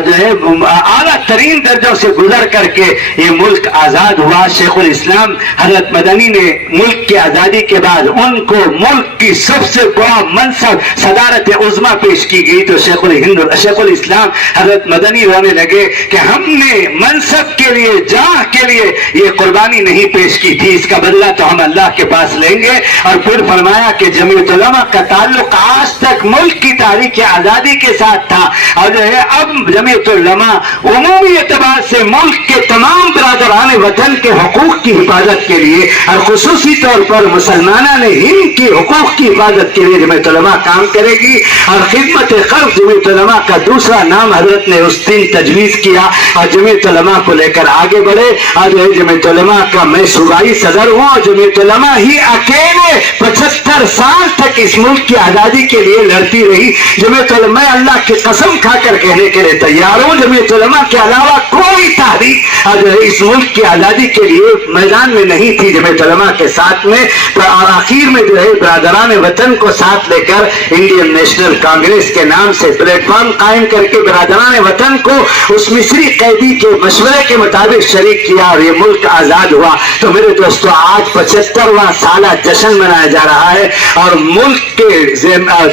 جو ہے اعلیٰ ترین درجوں سے گزر کر کے یہ ملک آزاد ہوا. شیخ الاسلام حضرت مدنی نے ملک کی آزادی کے بعد ان کو ملک کی سب سے بڑا منصب صدارت عظمیٰ پیش کی گئی تو شیخ الاسلام حضرت مدنی رونے لگے کہ ہم نے منصب کے لیے جاہ کے لیے یہ قربانی نہیں پیش کی تھی, اس کا بدلہ تو ہم اللہ کے پاس لیں گے. اور پھر فرمایا کہ جمعیت علماء کا تعلق آج تک ملک کی تاریخ آزادی کے ساتھ تھا اور جو ہے اب جمعیت علماء عمومی اعتبار سے ملک کے تمام برادران وطن کے حقوق کی حفاظت کے لیے اور خصوصی طور پر مسلمانان ہند کے حقوق کی حفاظت کے لیے جمعیت علماء کام کرے گی. اور خدمت خلق جمعیت علماء کا دوسرا نام حضرت نے اس دن تجویز کیا اور جمعیت علماء کو لے کر آگے بڑھے. اور جو ہے جمعیت علماء کا میں صوبائی صدر ہوں اور جمعیت علماء ہی اکیلے 75 سال تک اس ملک کی آزادی کے لیے لڑتی رہی. جمعیت علماء اللہ کی قسم کھا کر کہنے کے لیے تیار ہوں جمعیت علماء کے علاوہ کوئی تحریک اور جو ہے اس ملک کی آزادی کے لیے میدان میں نہیں تھی جمعیت علماء کے ساتھ میں. اور آخر میں جو ہے برادران وطن کو ساتھ لے کر انڈین نیشنل کانگریس کے نام سے پلیٹ فارم قائم کر کے برادران وطن کو اس مصری قیدی کے مشورے کے مطابق شریک کیا اور یہ ملک آزاد ہوا. تو میرے دوستو آج 75واں سالہ جشن منایا جا رہا ہے اور ملک کے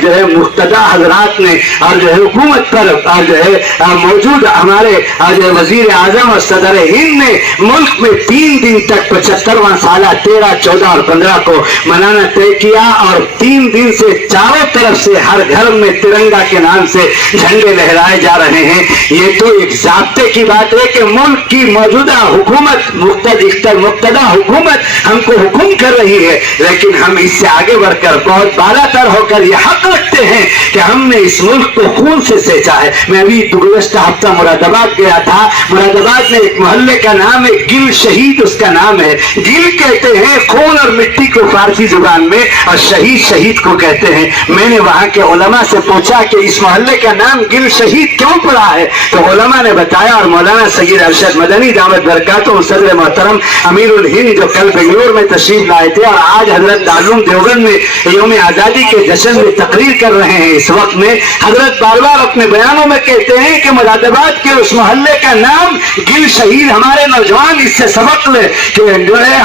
جو ہے مقتدی حضرات نے اور جو ہے حکومت پر اور جو ہے موجود ہمارے وزیر اعظم اور صدر ہند نے ملک میں 3 دن تک 75واں سالہ 13, 14 اور 15 کو منانا طے کیا اور 3 دن سے چاروں طرف سے ہر گھر میں ترنگا کے نام سے جھنڈے لہرائے جا رہے ہیں. یہ تو ایک ضابطے کی بات ہے کہ ملک کی موجودہ حکومت مقتدی حکومت ہم کو حکم کر رہی ہے لیکن ہم اس سے آگے بڑھ کر بہت بالا تر ہو کر یہ حق رکھتے ہیں کہ ہم نے اس ملک کو خون سے سینچا ہے. میں ابھی گزشتہ ہفتہ مراد آباد گیا تھا. مراد آباد میں ایک محلے کا نام ہے گل شہید, اس کا نام ہے. گل کہتے ہیں خون اور مٹی کو فارسی زبان میں اور شہید کو کہتے ہیں. میں نے وہاں کے علماء سے پوچھا کہ اس محلے کا نام گل شہید کیوں پڑا ہے تو علماء نے بتایا اور مولانا سید ارشد مدنی دعوت برکاتہ صدر محترم امیر الہند جو کل بنگلور میں تشریف لائے تھے اور آج حضرت دارالعلوم دیوبند میں یوم آزادی کے جشن میں تقریر کر رہے ہیں اس وقت میں حضرت بار بار اپنے بیانوں میں کہتے ہیں کہ مراد آباد کے اس محلے کا نام گل شہید. ہمارے نوجوان اس سے سبق لے کہ جو ہے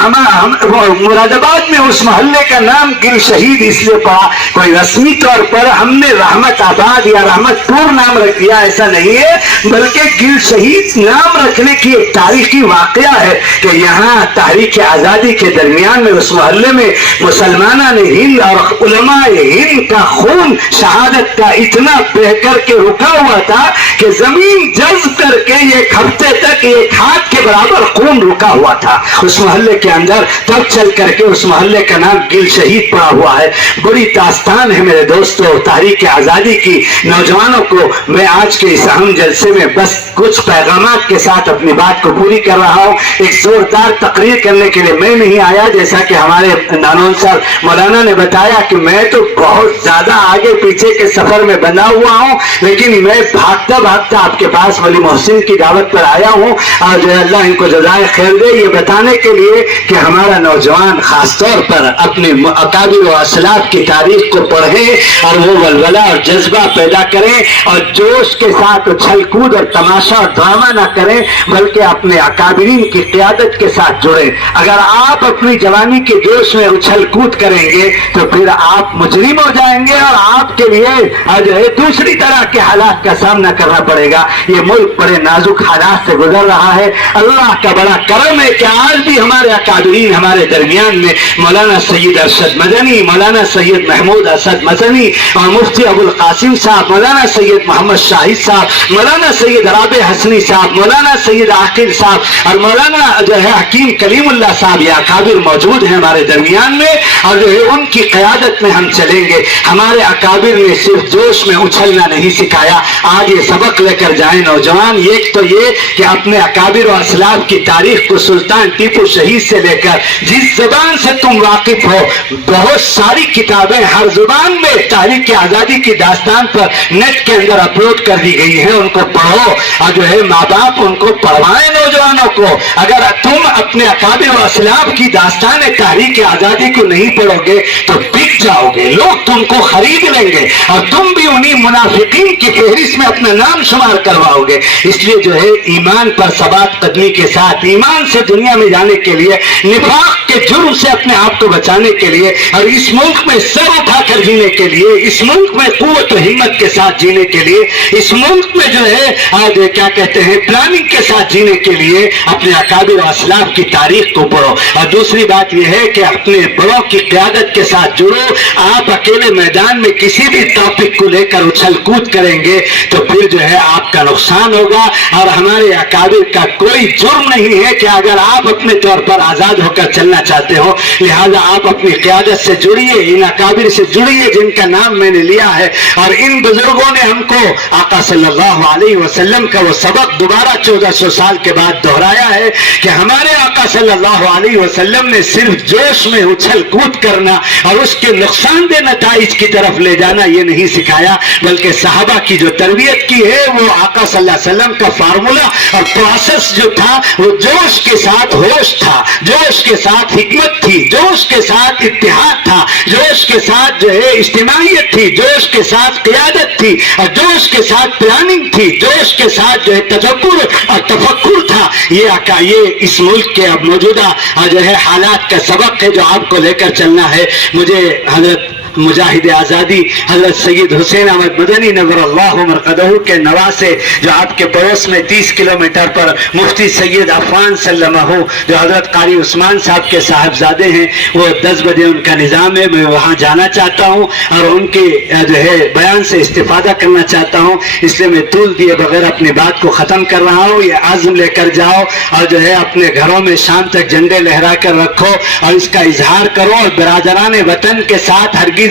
مراد آباد میں اس محلے کا نام گل شہید اس لیے پڑا. کوئی رسمی طور پر ہم نے رحمت آباد یا رحمت پور نام رکھ دیا ایسا نہیں ہے بلکہ گل شہید نام رکھنے کی ایک تاریخی واقعہ ہے کہ یہاں تحریک آزادی کے درمیان میں اس محلے میں مسلمانان ہند اور علماء ہند کا خون شہادت کا اتنا بہ کر کے رکا ہوا تھا کہ زمین جذب کر کے ایک ہفتے تک ایک ہاتھ کے برابر خون رکا ہوا تھا اس محلے کے اندر. تب چل کر کے اس محلے کا نام گل شہید پڑا ہوا ہے. بڑی داستان ہے میرے دوستو تحریک آزادی کی. نوجوانوں کو میں آج کے اس اہم جلسے میں بس کچھ پیغامات کے ساتھ اپنی بات کو پوری کر رہا ہوں. ایک زوردار تقریر کرنے کے لیے میں نہیں آیا جیسا کہ ہمارے نانون صاحب مولانا نے بتایا کہ میں تو بہت زیادہ آگے پیچھے کے سفر میں بنا ہوا ہوں لیکن میں بھاگتا بھاگتا آپ کے پاس ولی محسن کی دعوت پر آیا ہوں اور جو اللہ ان کو جزائے خیر دے یہ بتانے کے لیے کہ ہمارا نوجوان خاص طور پر اپنے اکابر و اسلاف کی تاریخ کو پڑھے اور وہ ولولہ اور جذبہ پیدا کریں اور جوش کے ساتھ اچھل کود اور تماشا اور ڈرامہ نہ کریں بلکہ اپنے اکابرین کی قیادت کے ساتھ جڑیں. اگر آپ اپنی جوانی کے جوش میں اچھل کود کریں گے تو پھر آپ مجرم ہو جائیں گے اور آپ کے لیے اور جو ہے دوسری طرح کے حالات کا سامنا کرنا پڑے گا. یہ ملک بڑے نازک حالات سے گزر رہا ہے. اللہ کا بڑا کرم ہے کہ آج بھی ہمارے اکابرین ہمارے درمیان میں مولانا سید ارشد مدنی, مولانا سید محمود اسد مدنی اور مفتی ابو القاسم صاحب, مولانا سید محمد شاہد صاحب, مولانا سید رابع حسنی صاحب, مولانا سید عاقل صاحب اور مولانا جو ہے حکیم کلیم اللہ صاحب, یہ اکابر موجود ہیں ہمارے درمیان میں. اور جو ہے ان کی قیادت میں ہم چلیں گے. ہمارے اکابر نے صرف جوش میں اچھلنا نہیں سکھایا, آگے سبق لے کر جائیں نوجوان. ایک تو یہ کہ اپنے اکابر و اسلاف کی تاریخ کو سلطان ٹیپو شہید سے لے کر جس زبان سے تم واقف ہو, بہت ساری کتابیں ہر زبان میں تحریک آزادی کی داستان پر نیٹ کے اندر اپلوڈ کر دی گئی ہیں, ان کو پڑھو. اور جو ہے ماں باپ ان کو پڑھوائیں نوجوانوں کو. اگر تم اپنے اکابر و اسلاف کی داستان تحریک آزادی کو نہیں پڑھو گے تو بک جاؤ گے, لوگ تم کو خرید لیں گے اور تم بھی انہی منافقین کی فہرست میں اپنا نام شمار کرواؤ گے. اس لیے جو ہے ایمان پر ثبات قدمی کے ساتھ, ایمان سے دنیا میں جانے کے لیے, نفاق کے جرم سے اپنے آپ کو بچانے کے لیے اور اس ملک میں سر اٹھا کر جینے کے لیے, اس ملک میں قوت و ہمت کے ساتھ جینے کے لیے, اس ملک میں جو ہے آج کیا کہتے ہیں پلاننگ کے ساتھ جینے کے لیے اپنے اکابر و اسلاف کی تاریخ کو پڑھو. اور دوسری بات یہ ہے کہ اپنے بڑوں کی قیادت کے ساتھ جڑو. آپ اکیلے میدان میں کسی بھی ٹاپک کو لے کر اچھل کود کریں گے تو پھر جو ہے آپ کا نقصان ہوگا. اور ہمارے اکابر کا کوئی جرم نہیں ہے کہ اگر آپ اپنے طور پر آزاد ہو کر چلنا چاہتے ہو, لہذا آپ اپنی قیادت سے جڑیے, ان اکابر سے جڑیے جن کا نام میں نے لیا ہے. اور ان بزرگوں نے ہم کو آقا صلی اللہ علیہ وسلم کا وہ سبق دوبارہ 1400 سال کے بعد دہرایا ہے کہ ہمارے آقا صلی اللہ علیہ وسلم نے صرف جوش میں اچھل کود کرنا اور اس کے نقصان دہ نتائج کی طرف لے جانا یہ نہیں سکھایا, بلکہ صحابہ کی جو تربیت کی ہے وہ آقا صلی اللہ علیہ وسلم کا فارمولا اور پروسیس جو تھا وہ جوش کے ساتھ ہوش تھا, جوش کے ساتھ حکمت تھی, جوش کے ساتھ اتحاد تھا, جوش کے ساتھ جو ہے اجتماعیت تھی, جوش کے ساتھ قیادت تھی اور جوش کے ساتھ پلاننگ تھی, جوش کے ساتھ جو ہے تدبر اور تفکر تھا. یہ اس ملک کے اب موجودہ جو ہے حالات کا سبق ہے جو آپ کو لے کر چلنا ہے. مجھے حضرت مجاہد آزادی حضرت سید حسین احمد مدنی نور اللہ مرقدہ کے نواسے جو آپ کے پڑوس میں 30 کلومیٹر پر مفتی سید عفان سلمہ جو حضرت قاری عثمان صاحب کے صاحبزادے ہیں, وہ 10 بجے ان کا نظام ہے, میں وہاں جانا چاہتا ہوں اور ان کے جو ہے بیان سے استفادہ کرنا چاہتا ہوں. اس لیے میں طول دیے بغیر اپنی بات کو ختم کر رہا ہوں. یہ عزم لے کر جاؤ اور جو ہے اپنے گھروں میں شام تک جھنڈے لہرا کر رکھو اور اس کا اظہار کرو, اور برادران وطن کے ساتھ ہرگز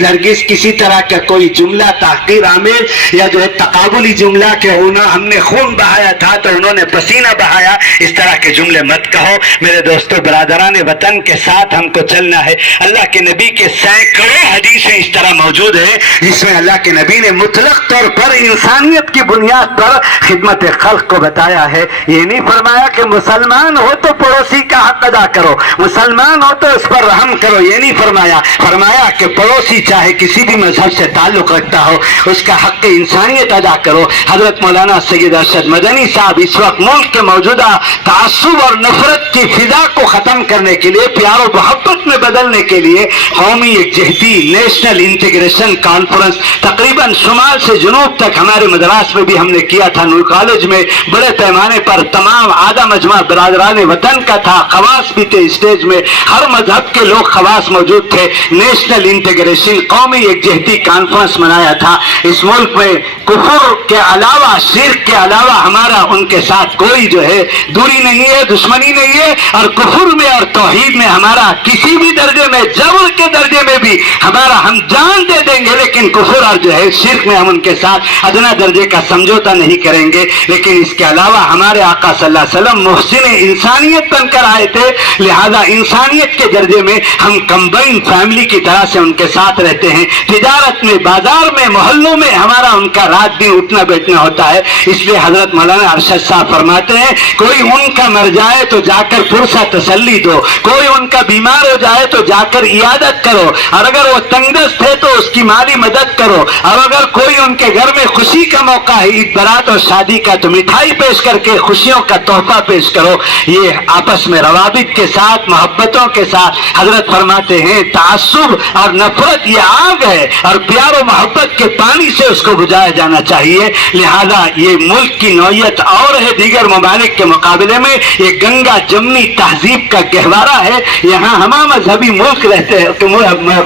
کسی طرح کا کوئی جملہ تحقیر آمیز یا جو ہے تقابلی جملہ کہ ہم نے خون بہایا تھا تو انہوں نے پسینہ بہایا, اس طرح کے جملے مت کہو. میرے دوستو, برادران وطن کے ساتھ ہم کو چلنا ہے. اللہ کے نبی کے سینکڑوں حدیثیں اس طرح موجود ہیں جس میں اللہ کے نبی نے مطلق طور پر انسانیت کی بنیاد پر خدمت خلق کو بتایا ہے. یہ نہیں فرمایا کہ مسلمان ہو تو پڑوسی کا حق ادا کرو, مسلمان ہو تو اس پر رحم کرو, یہ نہیں فرمایا. فرمایا کہ پڑوسی چاہے کسی بھی مذہب سے تعلق رکھتا ہو اس کا حق انسانیت ادا کرو. حضرت مولانا سید ارشد مدنی صاحب اس وقت ملک کے موجودہ تعصب اور نفرت کی فضا کو ختم کرنے کے لیے, پیار و محبت میں بدلنے کے لیے قومی یکجہتی نیشنل انٹیگریشن کانفرنس تقریباً شمال سے جنوب تک ہمارے مدراس میں بھی ہم نے کیا تھا, نور کالج میں بڑے پیمانے پر تمام آدھا مجمع برادران وطن کا تھا, خواص بھی تھے اسٹیج میں, ہر مذہب کے لوگ خواص موجود تھے. نیشنل انٹیگریشن قومی یکجہتی کانفرنس منایا تھا. اس ملک میں کفر کے علاوہ, شرک کے علاوہ ہمارا ان کے ساتھ کوئی جو ہے دوری نہیں ہے, دشمنی نہیں ہے. اور کفر میں اور توحید میں ہمارا کسی بھی درجے میں, جبر کے درجے میں بھی ہمارا ہم جان دے دیں گے, لیکن کفر اور جو ہے شرک میں ہم ان کے ساتھ ادنا درجے کا سمجھوتا نہیں کریں گے. لیکن اس کے علاوہ ہمارے آقا صلی اللہ علیہ وسلم محسن انسانیت بن کر آئے تھے, لہذا انسانیت کے درجے میں ہم کمبائن فیملی کی طرح سے ان کے ساتھ رہتے ہیں. تجارت میں, بازار میں, محلوں میں ہمارا ان کا رات دن اٹھنا بیٹھنا ہوتا ہے. اس لیے حضرت مولانا ارشد صاحب فرماتے ہیں کوئی ان کا مر جائے تو جا کر پرسا تسلی دو, کوئی ان کا بیمار ہو جائے تو جا کر عیادت کرو, اور اگر وہ تنگدست ہے تو اس کی مالی مدد کرو, اور اگر کوئی ان کے گھر میں خوشی کا موقع ہے, عید برات اور شادی کا, تو مٹھائی پیش کر کے خوشیوں کا تحفہ پیش کرو. یہ آپس میں روابط کے ساتھ, محبتوں کے ساتھ حضرت فرماتے ہیں تعصب اور نفرت نوعیت یہ آگ ہے اور پیار و محبت کے پانی سے اس کو بجھایا جانا چاہیے. لہذا یہ ملک کی نوعیت اور ہے دیگر ممالک کے مقابلے میں. یہ گنگا جمنی تہذیب کا گہوارہ ہے. یہاں ہما مذہبی ملک رہتے ہیں,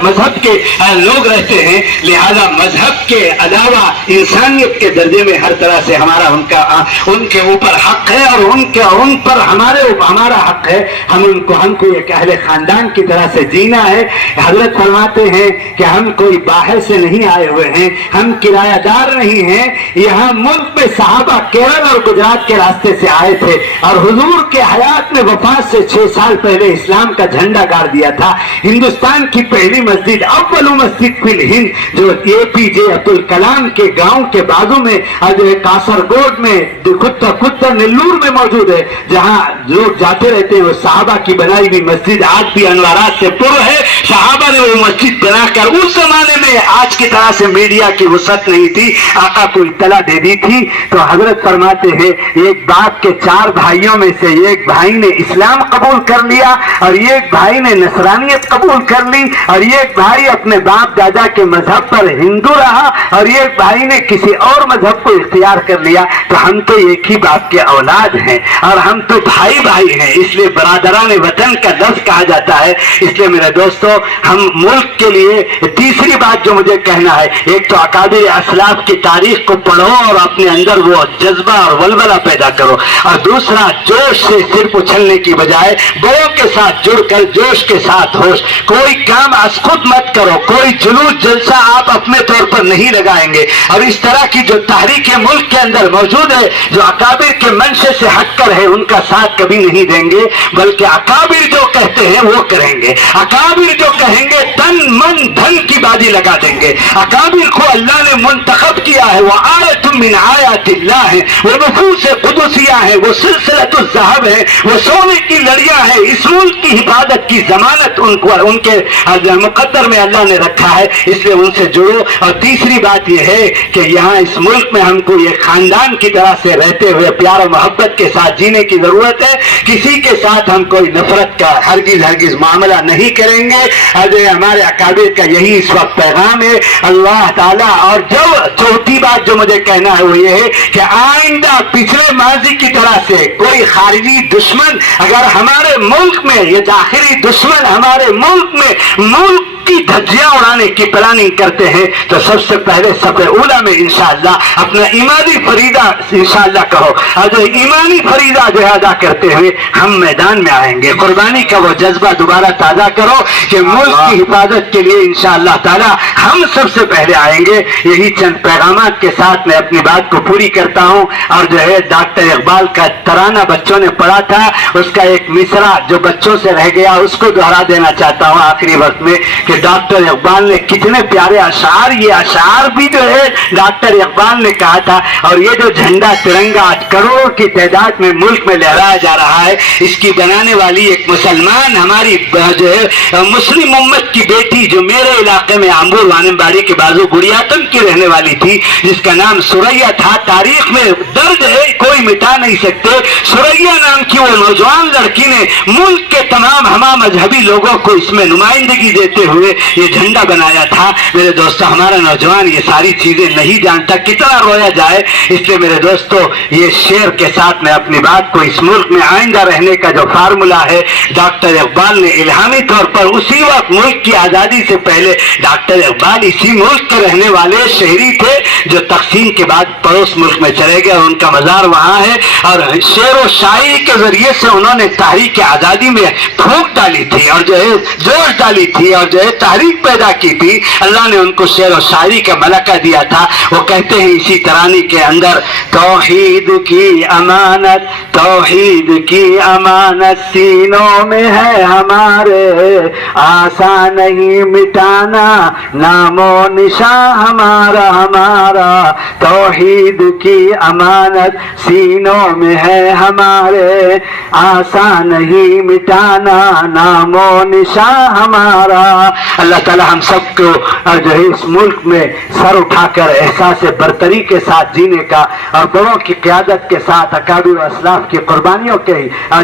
مذہب کے لوگ رہتے ہیں. لہذا مذہب کے علاوہ انسانیت کے درجے میں ہر طرح سے ہمارا ان کے اوپر حق ہے اور ان پر ہمارا حق ہے. ہم کو ایک اہل خاندان کی طرح سے جینا ہے. حضرت فرماتے ہیں کہ ہم کوئی باہر سے نہیں آئے ہوئے ہیں, ہم کرایہ دار نہیں ہیں. یہاں ملک میں صحابہ کیرل اور گجرات کے راستے سے آئے تھے اور حضور کے حیات میں وفات سے 6 سال پہلے اسلام کا جھنڈا گاڑ دیا تھا. ہندوستان کی پہلی مسجد, اول مسجد فی الہند, جو APJ عبد الکلام کے گاؤں کے بازو میں کاسرگوڈ میں خود نلور میں موجود ہے, جہاں لوگ جاتے رہتے ہیں. وہ صحابہ کی بنائی ہوئی مسجد آج بھی انوارات سے پر ہے. صحابہ نے وہ مسجد بنا کر, اس زمانے میں آج کی طرح سے میڈیا کی وسعت نہیں تھی, آقا کو اطلاع دے دی تھی. تو حضرت فرماتے ہیں ایک باپ کے 4 بھائیوں میں سے ایک بھائی نے اسلام قبول کر لیا اور ایک بھائی نے نصرانیت قبول کر لی اور ایک بھائی اپنے باپ دادا کے مذہب پر ہندو رہا اور ایک بھائی نے کسی اور مذہب کو اختیار کر لیا. تو ہم تو ایک ہی باپ کے اولاد ہیں اور ہم تو بھائی بھائی ہیں, اس لیے برادران وطن کا لفظ کہا جاتا ہے. اس لیے میرے دوستو, ہم ملک کے لیے تیسری بات جو مجھے کہنا ہے, ایک تو اکابر اسلاف کی تاریخ کو پڑھو اور اپنے اندر وہ جذبہ اور ولولہ پیدا کرو, اور دوسرا جوش سے صرف اچھلنے کی بجائے بڑوں کے ساتھ جڑ کر جوش کے ساتھ ہوش. کوئی کام از خود مت کرو, کوئی جلوس جلسہ آپ اپنے طور پر نہیں لگائیں گے. اور اس طرح کی جو تحریکیں ملک کے اندر موجود ہے جو اکابر کے منشے سے ہٹ کر ہے, ان کا ساتھ کبھی نہیں دیں گے, بلکہ اکابر جو کہتے ہیں وہ کریں گے. اکابر جو کہیں گے تن من دھن کی بازی لگا دیں گے. اکابر کو اللہ نے منتخب کیا ہے, وہ آیت من آیات اللہ ہے, وہ نفوس قدسیہ ہے, وہ سلسلۃ الذہب ہے, وہ سونے کی لڑیاں ہیں. اس ملک کی حفاظت کی ضمانت ان کے مقدر میں اللہ نے رکھا ہے, اس لیے ان سے جڑو. اور تیسری بات یہ ہے کہ یہاں اس ملک میں ہم کو یہ خاندان کی طرح سے رہتے ہوئے پیار و محبت کے ساتھ جینے کی ضرورت ہے. کسی کے ساتھ ہم کوئی نفرت کا ہرگز معاملہ نہیں کریں گے. ہمارے اکابر کا یہی اس وقت پیغام ہے. اللہ تعالیٰ, اور جو چوتھی بات جو مجھے کہنا ہے وہ یہ ہے کہ آئندہ پچھلے ماضی کی طرح سے کوئی خارجی دشمن اگر ہمارے ملک میں, یہ داخلی دشمن ہمارے ملک میں ملک کی دھجیاں اڑانے کی پلاننگ کرتے ہیں, تو سب سے پہلے صف اولا میں انشاءاللہ اپنا ایمانی فریضہ انشاءاللہ کہو, اور ایمانی فریضہ جو ادا کرتے ہوئے ہم میدان میں آئیں گے. قربانی کا وہ جذبہ دوبارہ تازہ کرو کہ ملک کی حفاظت کے لیے انشاءاللہ تعالی ہم سب سے پہلے آئیں گے. یہی چند پیغامات کے ساتھ میں اپنی بات کو پوری کرتا ہوں. اور جو ہے ڈاکٹر اقبال کا ترانہ بچوں نے پڑھا تھا, اس کا ایک مصرع جو بچوں سے رہ گیا اس کو دہرا دینا چاہتا ہوں آخری وقت میں, کہ ڈاکٹر اقبال نے کتنے پیارے اشعار, یہ اشعار بھی جو ہے ڈاکٹر اقبال نے کہا تھا. اور یہ جو جھنڈا ترنگا 8 کروڑ کی تعداد میں ملک میں لہرایا جا رہا ہے, اس کی بنانے والی ایک مسلمان ہماری جو ہے مسلم امت کی بیٹی جو میرے علاقے میں آمبور وانمباڑی کے بازو گڑیاتن کی رہنے والی تھی, جس کا نام سریا تھا. تاریخ میں درد ہے, کوئی مٹا نہیں سکتے. سریا نام کی وہ نوجوان لڑکی نے ملک کے تمام ہما مذہبی لوگوں کو اس میں نمائندگی دیتے ہوئے یہ جھنڈا بنایا تھا. میرے دوستو, ہمارا نوجوان یہ ساری چیزیں نہیں جانتا, کتنا رویا جائے. اس لیے میرے دوستو, یہ شعر کے ساتھ میں اپنی بات کو اس ملک میں آئندہ رہنے کا جو فارمولہ ہے ڈاکٹر اقبال نے الہامی طور پر اسی وقت ملک کی آزادی سے پہلے, ڈاکٹر اقبال اسی ملک کے رہنے والے شہری تھے جو تقسیم کے بعد پڑوس ملک میں چلے گئے اور ان کا مزار وہاں ہے. اور شعر و شاعری کے ذریعے سے انہوں نے تحریک آزادی میں پھونک ڈالی تھی اور جو ہے جوش ڈالی تھی اور جو ہے تحریک پیدا کی تھی. اللہ نے ان کو شعر و شاعری کا ملکہ دیا تھا. وہ کہتے ہیں اسی ترانے کے اندر, توحید کی امانت, توحید کی امانت سینوں میں ہے ہمارے, آسان نہیں مٹانا نام و نشان ہمارا. ہمارا توحید کی امانت سینوں میں ہے ہمارے, آسان نہیں مٹانا نام و نشان ہمارا. اللہ تعالی ہم سب کو جو ہے اس ملک میں سر اٹھا کر احساس برتری کے ساتھ جینے کا اور بڑوں کی قیادت کے ساتھ اکابر و اسلاف کی قربانیوں کے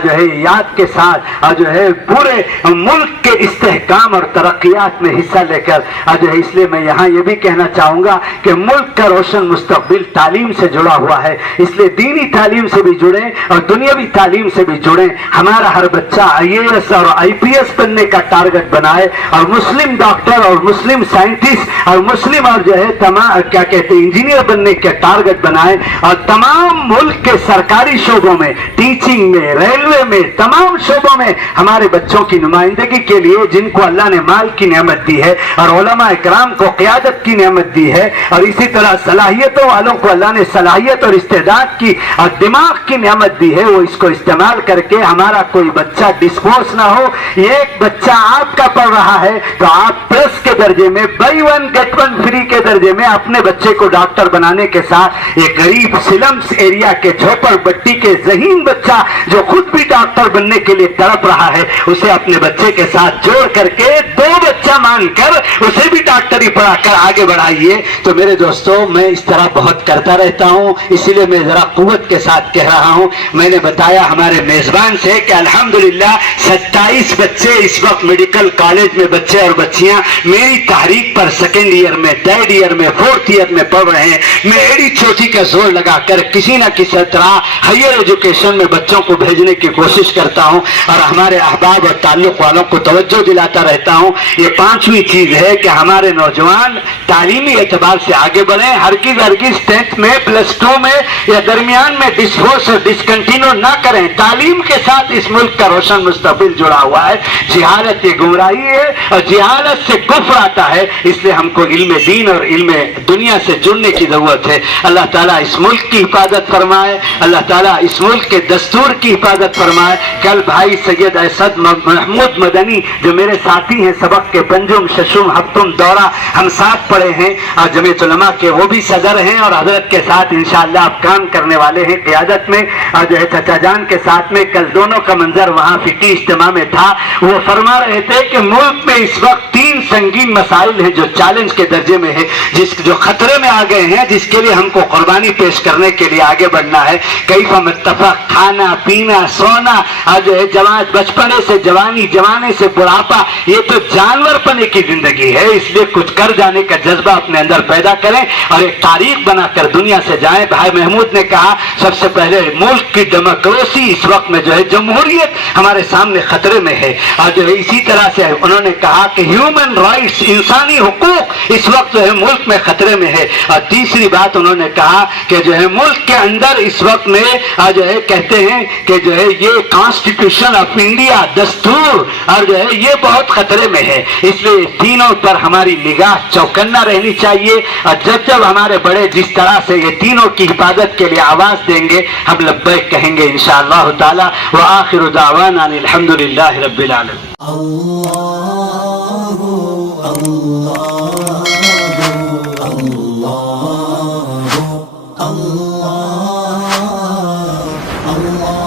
جو ہے یاد کے ساتھ جو ہے پورے ملک کے استحکام اور ترقیات میں حصہ لے کر جو ہے، اس لیے میں یہاں یہ بھی کہنا چاہوں گا کہ ملک کا روشن مستقبل تعلیم سے جڑا ہوا ہے، اس لیے دینی تعلیم سے بھی جڑیں اور دنیاوی تعلیم سے بھی جڑیں۔ ہمارا ہر بچہ IAS اور IPS بننے کا ٹارگٹ بنائے اور مسلم ڈاکٹر اور مسلم سائنٹسٹ اور مسلم اور جو ہے تمام کیا کہتے ہیں انجینئر بننے کے ٹارگٹ بنائے اور تمام ملک کے سرکاری شعبوں میں، ٹیچنگ میں، ریلوے میں، تمام شعبوں میں ہمارے بچوں کی نمائندگی کے لیے جن کو اللہ نے مال کی نعمت دی ہے اور علماء اکرام کو قیادت کی نعمت دی ہے اور اسی طرح صلاحیتوں والوں کو اللہ نے صلاحیت اور استعداد کی اور دماغ کی نعمت دی ہے، وہ اس کو استعمال کر کے ہمارا کوئی بچہ ڈسپوز نہ ہو۔ یہ ایک بچہ آپ کا پڑھ رہا ہے تو آپ پلس کے درجے میں buy one get one free کے درجے میں اپنے بچے کو ڈاکٹر بنانے کے ساتھ ایک غریب سلمس ایریا کے جھوپڑ بٹی کے ذہین بچہ جو خود بھی ڈاکٹر بننے کے لیے تڑپ رہا ہے اسے اپنے بچے کے ساتھ جوڑ کر کے دو بچہ مان کر اسے بھی ڈاکٹری پڑھا کر آگے بڑھائیے۔ تو میرے دوستوں میں اس طرح بہت کرتا رہتا ہوں، اسی لیے میں ذرا قوت کے ساتھ کہہ رہا ہوں۔ میں نے بتایا ہمارے میزبان سے کہ الحمدللہ 27 بچے اس وقت میڈیکل کالج میں بچے اور بچیاں میری تحریک پر سیکنڈ ایئر میں، تھرڈ ایئر میں، فورتھ ایئر میں پڑھ رہے ہیں۔ میں ایڑی چوٹی کا زور لگا کر کسی نہ کسی طرح ہائر ایجوکیشن میں بچوں کو بھیجنے کی کوشش کرتا ہوں اور ہمارے احباب اور تعلق والوں کو توجہ دلاتا رہتا ہوں۔ یہ پانچویں چیز ہے کہ ہمارے نوجوان تعلیمی اعتبار سے آگے بڑھیں، ہرگز 10th میں، +2 میں یا درمیان میں ڈسپوز اور ڈسکنٹینیو نہ کریں۔ تعلیم کے ساتھ اس ملک کا روشن مستقبل جڑا ہوا ہے۔ جہالت یہ گمراہی ہے اور جہالت سے کفر آتا ہے، اس لیے ہم کو علم دین اور علم دنیا سے جڑنے کی ضرورت ہے۔ اللہ تعالیٰ اس ملک کی حفاظت فرمائے، اللہ تعالیٰ اس ملک کے دستور کی حفاظت فرمائے۔ کل بھائی سید اسد محمود مدنی جو میرے ساتھی ہیں سبق کے پنجم ششم ہفتم دورہ ہم ساتھ پڑھے ہیں اور جمعیت علماء کے وہ بھی صدر ہیں اور حضرت کے ساتھ انشاءاللہ آپ کام کرنے والے ہیں قیادت میں اور جو ہے چچا جان کے ساتھ میں کل دونوں کا منظر وہاں فقہی اجتماع میں تھا۔ وہ فرما رہے تھے کہ ملک میں اس وقت 3 سنگین مسائل ہیں جو چیلنج کے درجے میں ہے، جو خطرے میں آ گئے ہیں، جس کے لیے ہم کو قربانی پیش کرنے کے لیے آگے بڑھنا ہے۔ کیف متفق، کھانا پینا سونا اور جو ہے بچپنے سے جوانی، جوانے سے بڑھاپا، یہ تو جانور پنے کی زندگی ہے۔ اس لیے کچھ کر جانے کا جذبہ اپنے اندر پیدا کریں اور ایک تاریخ بنا کر دنیا سے جائیں۔ بھائی محمود نے کہا سب سے پہلے ملک کی ڈیموکریسی اس وقت میں جو ہے جمہوریت ہمارے سامنے خطرے میں ہے اور جو ہے اسی طرح سے انہوں نے کہا کہ ہیومن رائٹس، انسانی حقوق اس وقت جو ہے ملک میں خطرے میں ہے۔ اور تیسری بات انہوں نے کہا کہ جو ہے ملک کے اندر اس وقت میں جو ہے کہتے ہیں کہ جو ہے یہ کانسٹیٹیوشن آف انڈیا، دستور اور جو ہے یہ بہت خطرے میں ہے۔ اس لیے تینوں پر ہماری نگاہ چوکنا رہنی چاہیے اور جب ہمارے بڑے جس طرح سے یہ تینوں کی حفاظت کے لیے آواز دیں گے ہم لبیک کہیں گے انشاءاللہ تعالی۔ وآخر دعوانا الحمدللہ رب العالمین۔ Allah